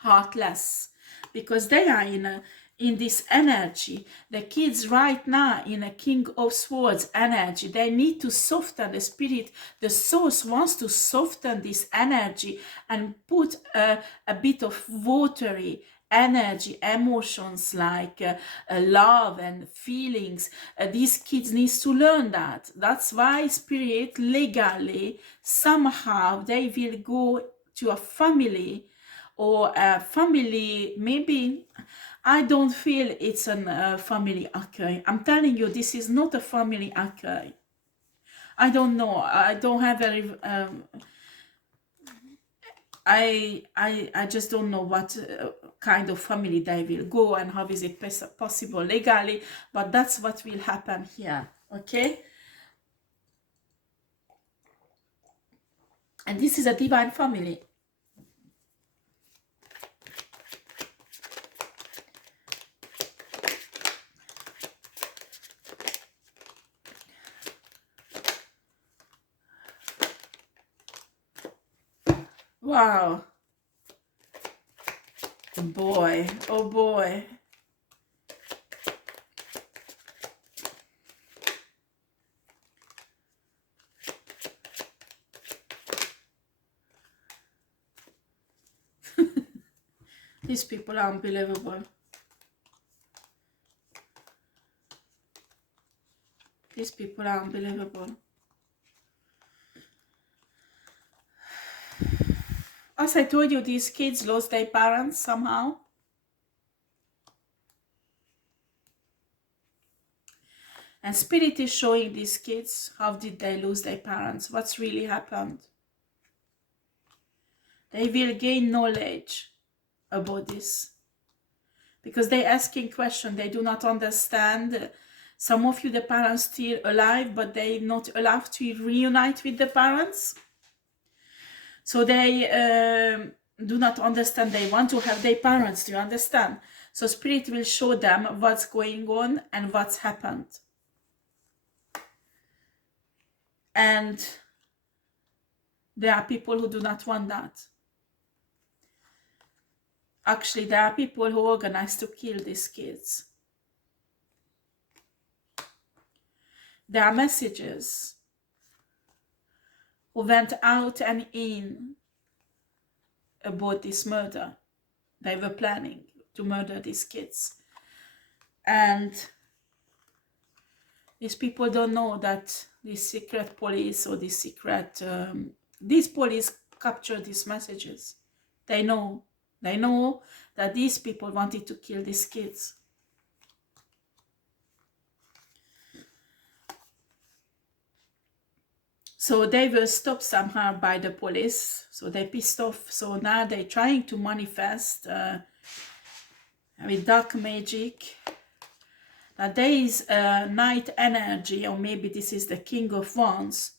heartless, because they are in this energy. The kids right now in a King of Swords energy, they need to soften the spirit. The source wants to soften this energy and put a bit of watery energy, emotions like love and feelings. These kids need to learn that. That's why spirit legally somehow they will go to a family, or a family, maybe, I don't feel it's a family accueil. I'm telling you, this is not a family accueil. I don't know. I don't have any. I just don't know what kind of family they will go and how is it possible legally. But that's what will happen here. Okay. And this is a divine family. Wow. Boy, oh boy. These people are unbelievable. These people are unbelievable. As I told you, these kids lost their parents somehow. And Spirit is showing these kids how did they lose their parents, what's really happened. They will gain knowledge about this. Because they're asking questions, they do not understand. Some of you, the parents still alive, but they're not allowed to reunite with the parents. So they do not understand. They want to have their parents, do you understand? So Spirit will show them what's going on and what's happened. And there are people who do not want that. Actually, there are people who organize to kill these kids. There are messages who went out and in about this murder. They were planning to murder these kids. And these people don't know that this secret police or this secret... these police capture these messages. They know that these people wanted to kill these kids. So they were stopped somehow by the police. So they pissed off. So now they're trying to manifest with dark magic. Now there is a night energy, or maybe this is the King of Wands,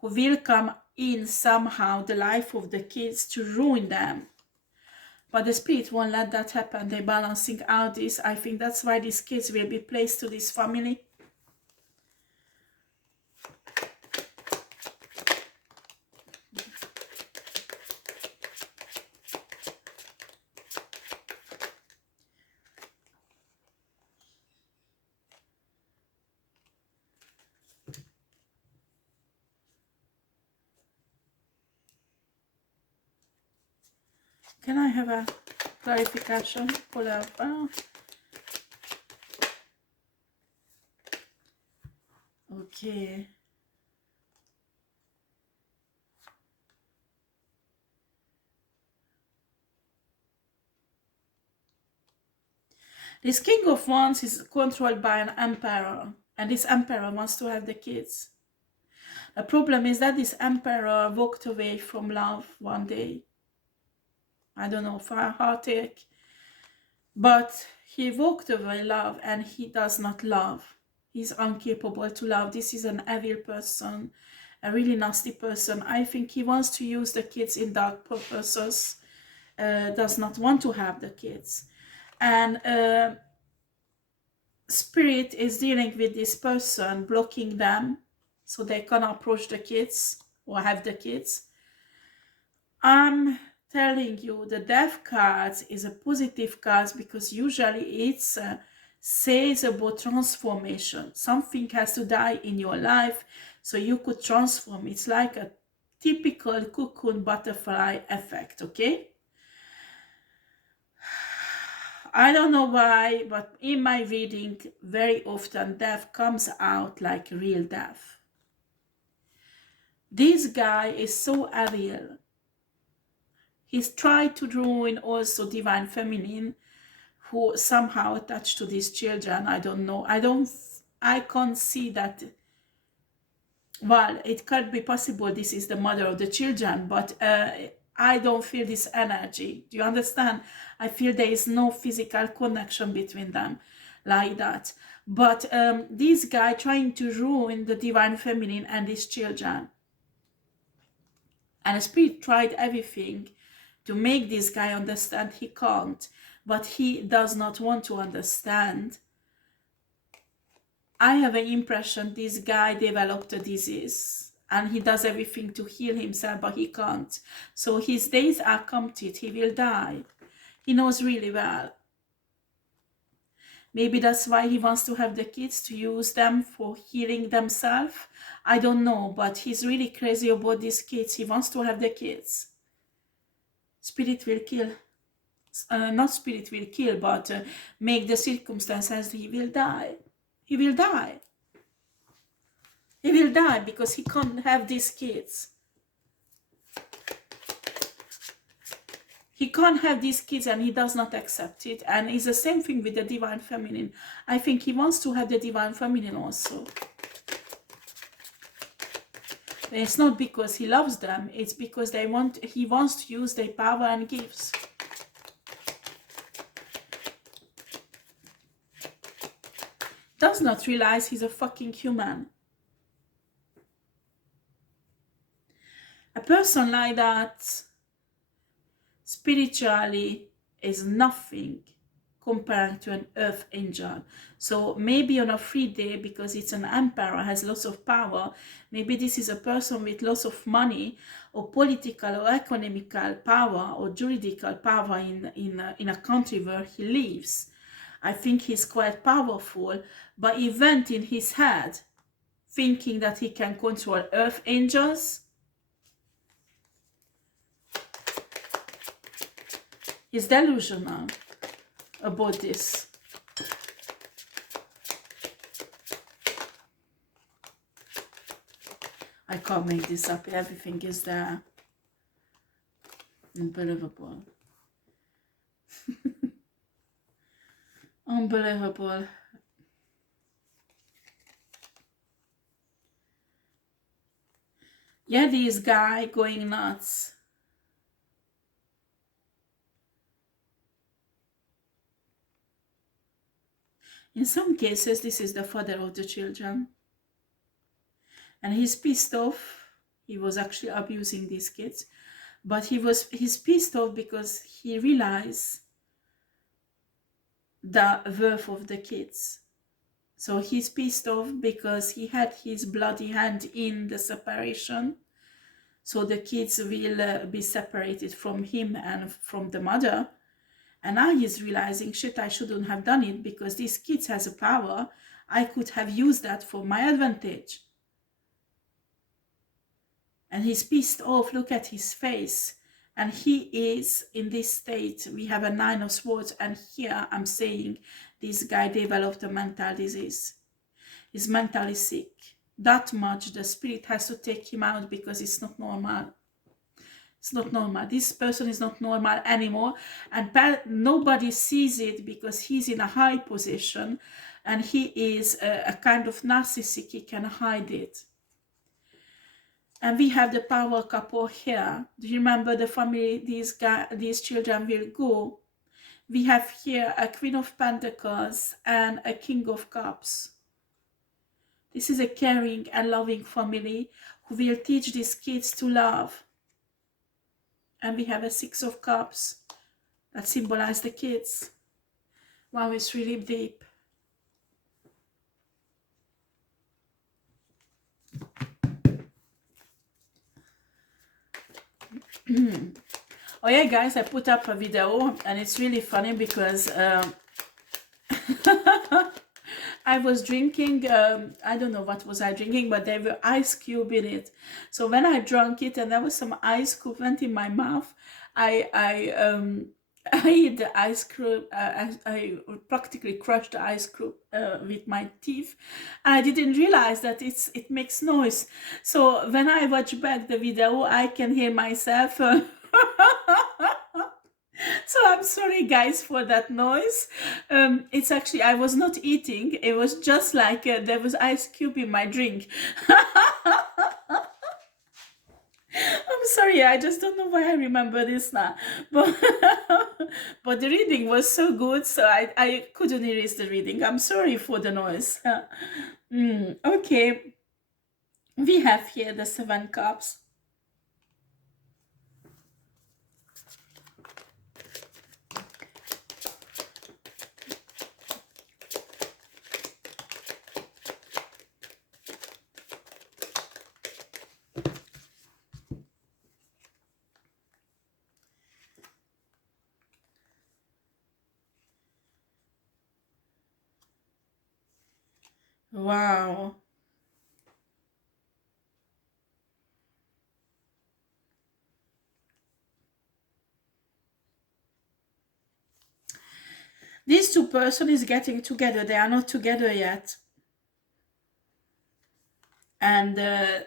who will come in somehow the life of the kids to ruin them. But the Spirit won't let that happen. They're balancing out this. I think that's why these kids will be placed to this family. Can I have a clarification? Pull up. Okay. This King of Wands is controlled by an emperor, and this emperor wants to have the kids. The problem is that this emperor walked away from love one day. I don't know, for a heartache. But he walked away love, and he does not love. He's incapable to love. This is an evil person, a really nasty person. I think he wants to use the kids in dark purposes, does not want to have the kids. And Spirit is dealing with this person, blocking them so they cannot approach the kids or have the kids. I'm telling you, the Death cards is a positive card because usually it says about transformation. Something has to die in your life so you could transform. It's like a typical cocoon butterfly effect, okay? I don't know why, but in my reading, very often death comes out like real death. This guy is so evil. He's tried to ruin also Divine Feminine, who somehow attached to these children. I don't know. I can't see that. Well, it could be possible this is the mother of the children, but I don't feel this energy. Do you understand? I feel there is no physical connection between them like that. But this guy trying to ruin the Divine Feminine and these children. And the Spirit tried everything to make this guy understand. He can't. But he does not want to understand. I have an impression this guy developed a disease. And he does everything to heal himself, but he can't. So his days are counted. He will die. He knows really well. Maybe that's why he wants to have the kids, to use them for healing themselves. I don't know, but he's really crazy about these kids. He wants to have the kids. Spirit will kill. not spirit will kill, but make the circumstances he will die. He will die. He will die because he can't have these kids. He can't have these kids and he does not accept it. And it's the same thing with the divine feminine. I think he wants to have the divine feminine also. It's not because he loves them, it's because he wants to use their power and gifts. Does not realize he's a fucking human. A person like that spiritually is nothing compared to an earth angel. So maybe on a free day, because it's an emperor, has lots of power, maybe this is a person with lots of money or political or economical power or juridical power in a country where he lives. I think he's quite powerful, but he went in his head thinking that he can control earth angels. He's delusional about this. I can't make this up. Everything is there. Unbelievable. Unbelievable. Yeah, this guy going nuts. In some cases, this is the father of the children. And he's pissed off. He was actually abusing these kids. But he's pissed off because he realized the worth of the kids. So he's pissed off because he had his bloody hand in the separation. So the kids will be separated from him and from the mother. And now he's realizing, shit, I shouldn't have done it because these kids has a power. I could have used that for my advantage. And he's pissed off. Look at his face. And he is in this state. We have a 9 of Swords. And here I'm saying this guy developed a mental disease. He's mentally sick. That much the spirit has to take him out because it's not normal. It's not normal. This person is not normal anymore. And nobody sees it because he's in a high position. And he is a kind of narcissist. He can hide it. And we have the power couple here. Do you remember the family these children will go? We have here a Queen of Pentacles and a King of Cups. This is a caring and loving family who will teach these kids to love. And we have a 6 of Cups that symbolize the kids. Wow, it's really deep. Oh yeah, guys, I put up a video and it's really funny because I was drinking, I don't know what was I drinking, but there were ice cube in it. So when I drank it and there was some ice cube went in my mouth, I ate the ice cube, I practically crushed the ice cube with my teeth. And I didn't realize that it makes noise. So when I watch back the video, I can hear myself. So I'm sorry guys for that noise. It's actually, I was not eating. It was just like there was ice cube in my drink. I'm sorry, I just don't know why I remember this now. But, but the reading was so good, so I couldn't erase the reading. I'm sorry for the noise. Okay, we have here the 7 cups. Wow. These two persons is getting together. They are not together yet. And the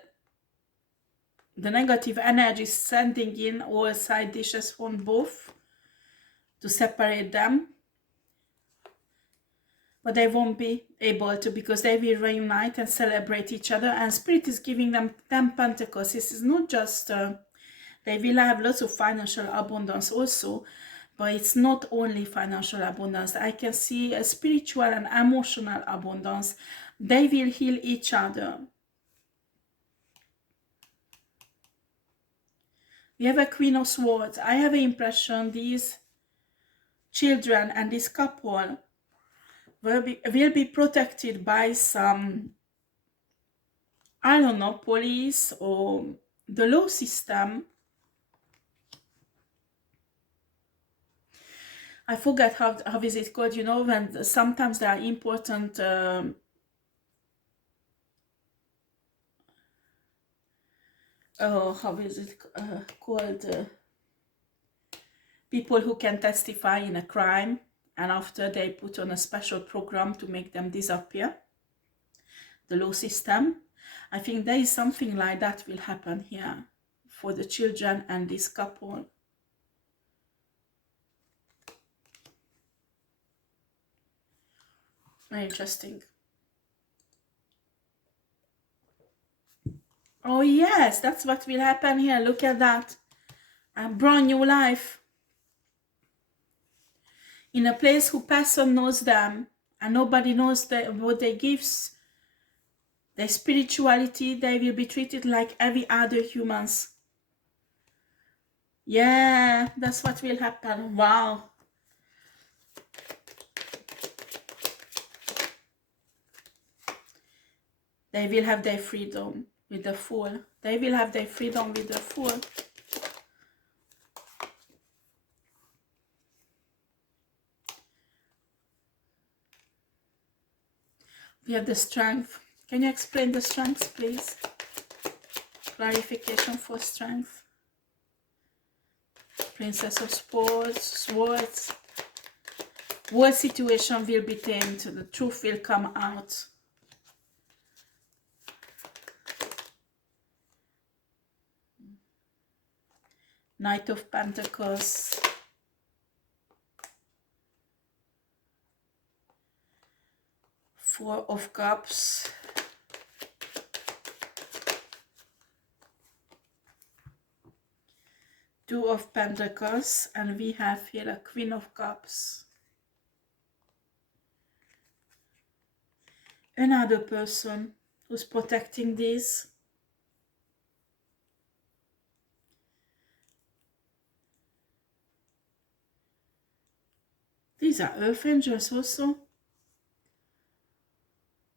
negative energy is sending in all side dishes on both to separate them. But they won't be able to, because they will reunite and celebrate each other. And Spirit is giving them 10 Pentacles. This is not just, they will have lots of financial abundance also, but it's not only financial abundance. I can see a spiritual and emotional abundance. They will heal each other. We have a Queen of Swords. I have an impression these children and this couple will be protected by some, I don't know, police or the law system. I forget how is it called, you know, when sometimes there are important how is it called? People who can testify in a crime, and after they put on a special program to make them disappear. The law system. I think there is something like that will happen here for the children and this couple. Very interesting. Oh yes, that's what will happen here. Look at that. A brand new life. In a place who person knows them and nobody knows what they gives. Their spirituality, they will be treated like every other humans. Yeah, that's what will happen. Wow. They will have their freedom with the Fool. They will have their freedom with the Fool. We have the Strength. Can you explain the Strength, please? Clarification for Strength. Princess of Swords. World situation will be tamed. The truth will come out. Knight of Pentacles. Four of Cups. Two of Pentacles. And we have here a Queen of Cups. Another person who's protecting this. These are Earth Angels also.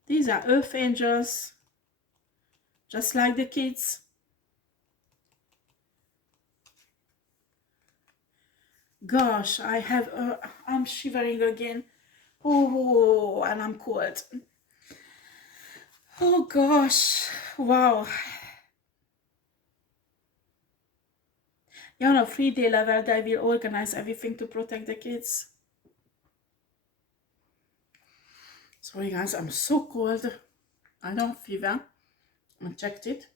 These are Earth Angels. Just like the kids. Gosh, I'm shivering again. Oh, and I'm cold. Oh gosh, wow. Yeah, on a 3-day level, they will organize everything to protect the kids. Sorry guys, I'm so cold. I don't have fever. I checked it.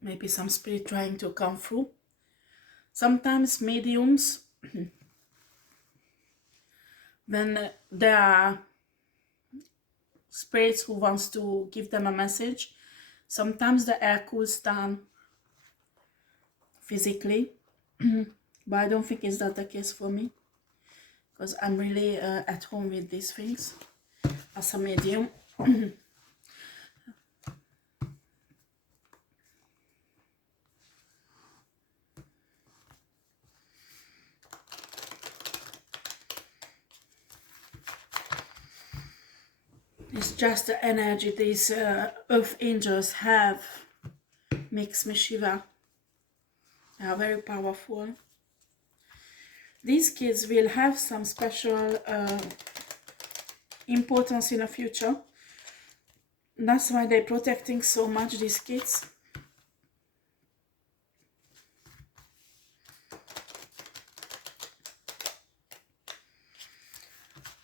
Maybe some spirit trying to come through. Sometimes mediums, when there are spirits who wants to give them a message, sometimes the air cools down physically. But I don't think it's that the case for me, because I'm really at home with these things as a medium. It's just the energy these Earth Angels have makes me shiver. They are very powerful. These kids will have some special importance in the future. That's why they're protecting so much these kids.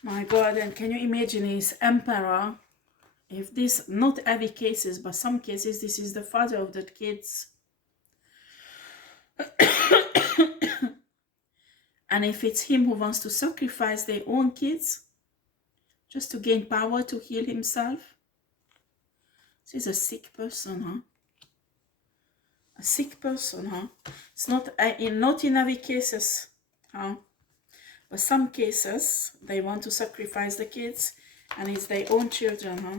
My God, and can you imagine his emperor? If this, not every cases, but some cases, this is the father of the kids. And if it's him who wants to sacrifice their own kids just to gain power to heal himself, this is a sick person, huh? A sick person, huh? It's not in every cases, huh? But some cases, they want to sacrifice the kids, and it's their own children, huh?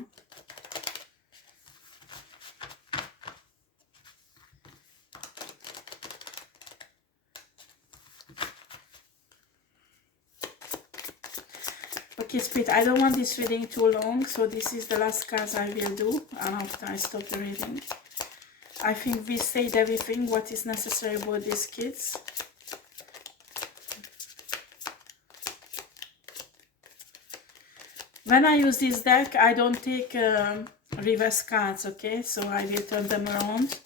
Okay, Spirit, I don't want this reading too long, so this is the last cards I will do, and after I stop the reading. I think we said everything what is necessary about these kids. When I use this deck, I don't take reverse cards, okay? So I will turn them around.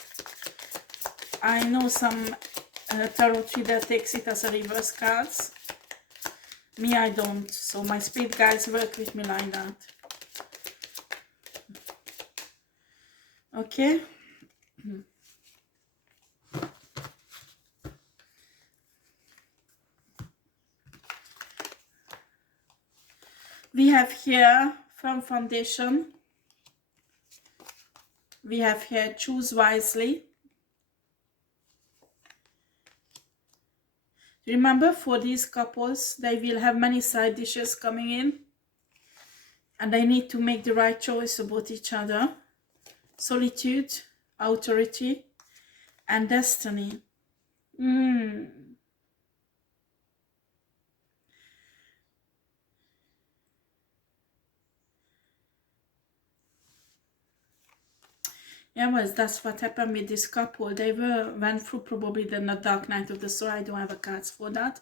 I know some tarot reader takes it as a reverse cards. Me, I don't. So my spirit guides work with me like that. Okay? We have here firm foundation. We have here choose wisely. Remember, for these couples, they will have many side dishes coming in, and they need to make the right choice about each other. Solitude, authority, and destiny. Yeah, well, that's what happened with this couple. They went through probably the dark night of the soul. I don't have a cards for that.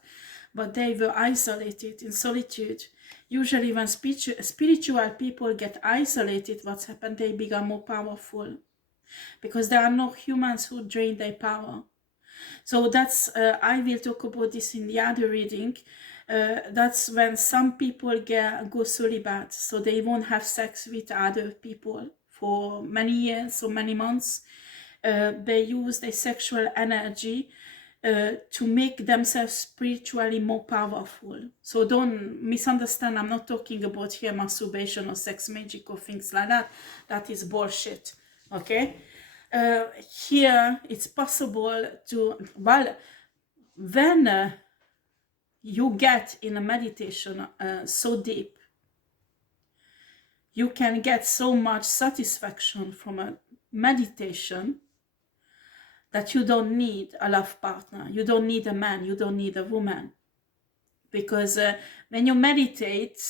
But they were isolated in solitude. Usually when spiritual people get isolated, what's happened? They become more powerful. Because there are no humans who drain their power. So that's, I will talk about this in the other reading. That's when some people go celibate. So they won't have sex with other people for many years or many months. They use their sexual energy to make themselves spiritually more powerful. So don't misunderstand, I'm not talking about here masturbation or sex magic or things like that. That is bullshit, okay? Here it's possible to, well, when you get in a meditation so deep, you can get so much satisfaction from a meditation that you don't need a love partner, you don't need a man, you don't need a woman. Because when you meditate,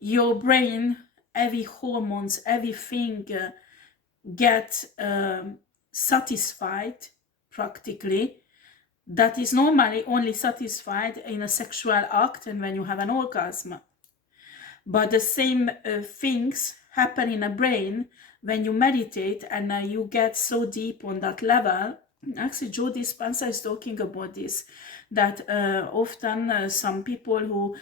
your brain, every hormones, everything get satisfied practically. That is normally only satisfied in a sexual act and when you have an orgasm. But the same things happen in a brain when you meditate, and you get so deep on that level. Actually, Joe Dispenza is talking about this, that often some people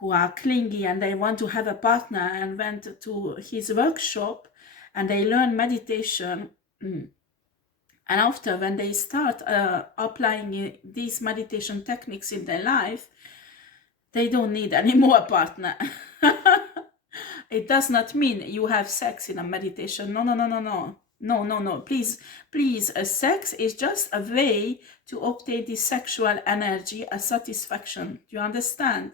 who are clingy and they want to have a partner and went to his workshop and they learn meditation. And after, when they start applying these meditation techniques in their life, they don't need any more partner. It does not mean you have sex in a meditation. No, no, no, no, no. No, no, no. Please, please. Sex is just a way to obtain this sexual energy, a satisfaction. Do you understand?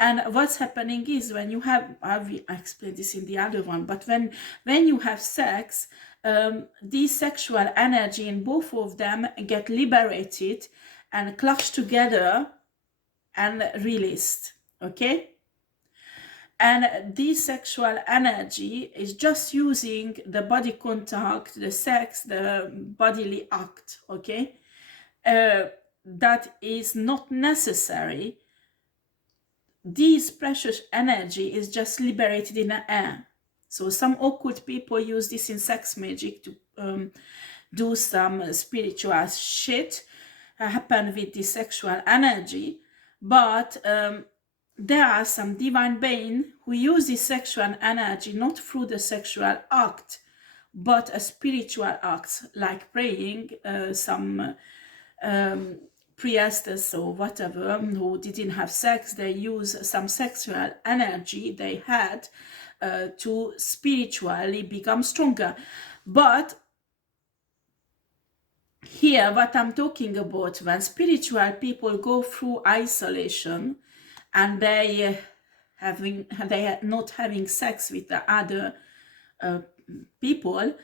And what's happening is when you have, I explained this in the other one, but when you have sex, this sexual energy in both of them get liberated and clutched together and released, okay? And this sexual energy is just using the body contact, the sex, the bodily act, okay? That is not necessary. This precious energy is just liberated in the air. So some occult people use this in sex magic to do some spiritual shit happen with the sexual energy. But there are some divine being who use this sexual energy not through the sexual act, but a spiritual act, like praying. Some priestess or whatever who didn't have sex, they use some sexual energy they had to spiritually become stronger. But here, what I'm talking about, when spiritual people go through isolation and they are not having sex with the other people,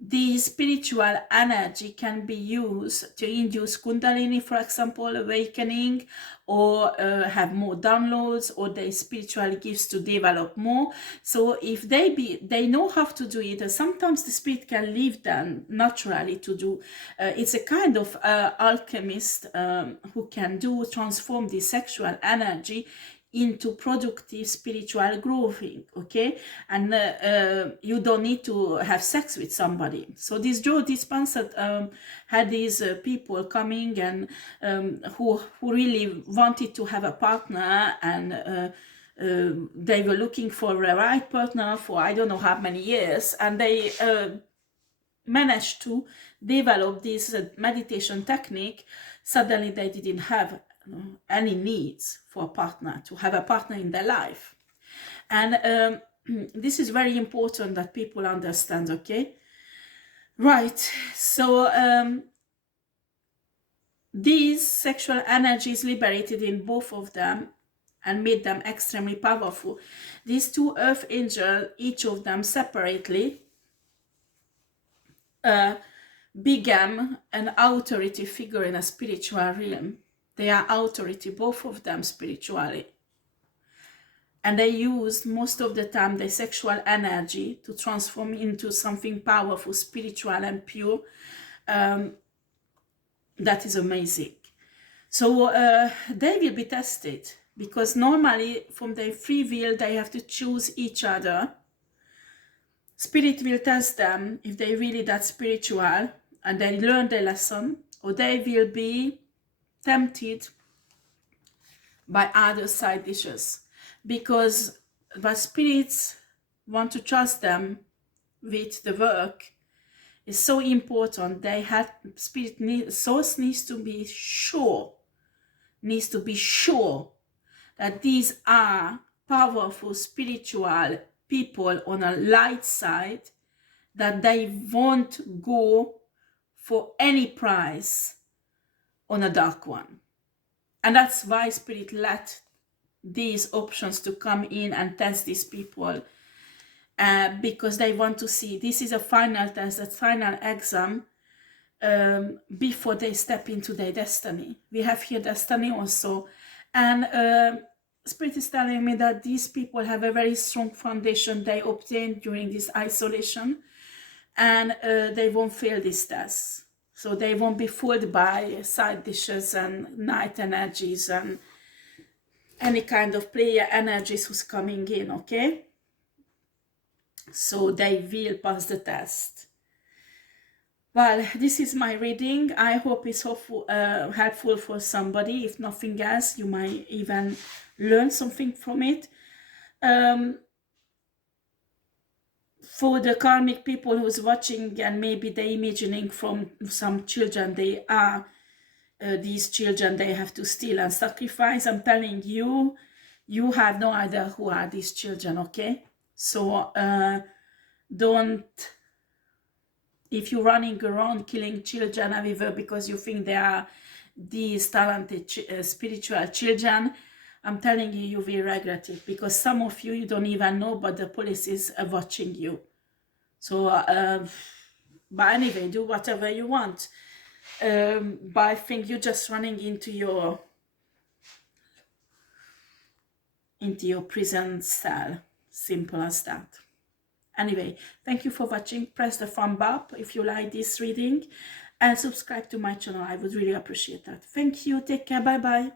the spiritual energy can be used to induce kundalini, for example, awakening, or have more downloads, or their spiritual gifts to develop more. So if they know how to do it, sometimes the spirit can leave them naturally to do. It's a kind of alchemist who can transform the sexual energy into productive spiritual growing, okay? And you don't need to have sex with somebody. So this Joe Dispenza had these people coming and who really wanted to have a partner, and they were looking for a right partner for I don't know how many years, and they managed to develop this meditation technique. Suddenly they didn't have any needs for a partner, to have a partner in their life. And this is very important that people understand, okay? Right, so these sexual energies liberated in both of them and made them extremely powerful. These two earth angels, each of them separately, began an authority figure in a spiritual realm. They are authority, both of them, spiritually. And they used most of the time the sexual energy to transform into something powerful, spiritual and pure. That is amazing. So they will be tested, because normally from their free will they have to choose each other. Spirit will test them if they really that spiritual and they learn the lesson, or they will be tempted by other side dishes, because the spirits want to trust them with the work. Is so important. They have source needs to be sure that these are powerful spiritual people on a light side, that they won't go for any price on a dark one. And that's why Spirit let these options to come in and test these people, because they want to see this is a final test, a final exam, before they step into their destiny. We have here destiny also, and Spirit is telling me that these people have a very strong foundation they obtained during this isolation, and they won't fail this test. So they won't be fooled by side dishes and night energies and any kind of player energies who's coming in, okay? So they will pass the test. Well, this is my reading. I hope it's helpful for somebody. If nothing else, you might even learn something from it. For the karmic people who's watching and maybe they imagining from some children, they are these children they have to steal and sacrifice. I'm telling you, you have no idea who are these children, okay? So don't, if you're running around killing children everywhere because you think they are these talented spiritual children, I'm telling you, you will regret it, because some of you don't even know, but the police is watching you. So, but anyway, do whatever you want. But I think you're just running into your prison cell. Simple as that. Anyway, thank you for watching. Press the thumb up if you like this reading, and subscribe to my channel. I would really appreciate that. Thank you. Take care. Bye bye.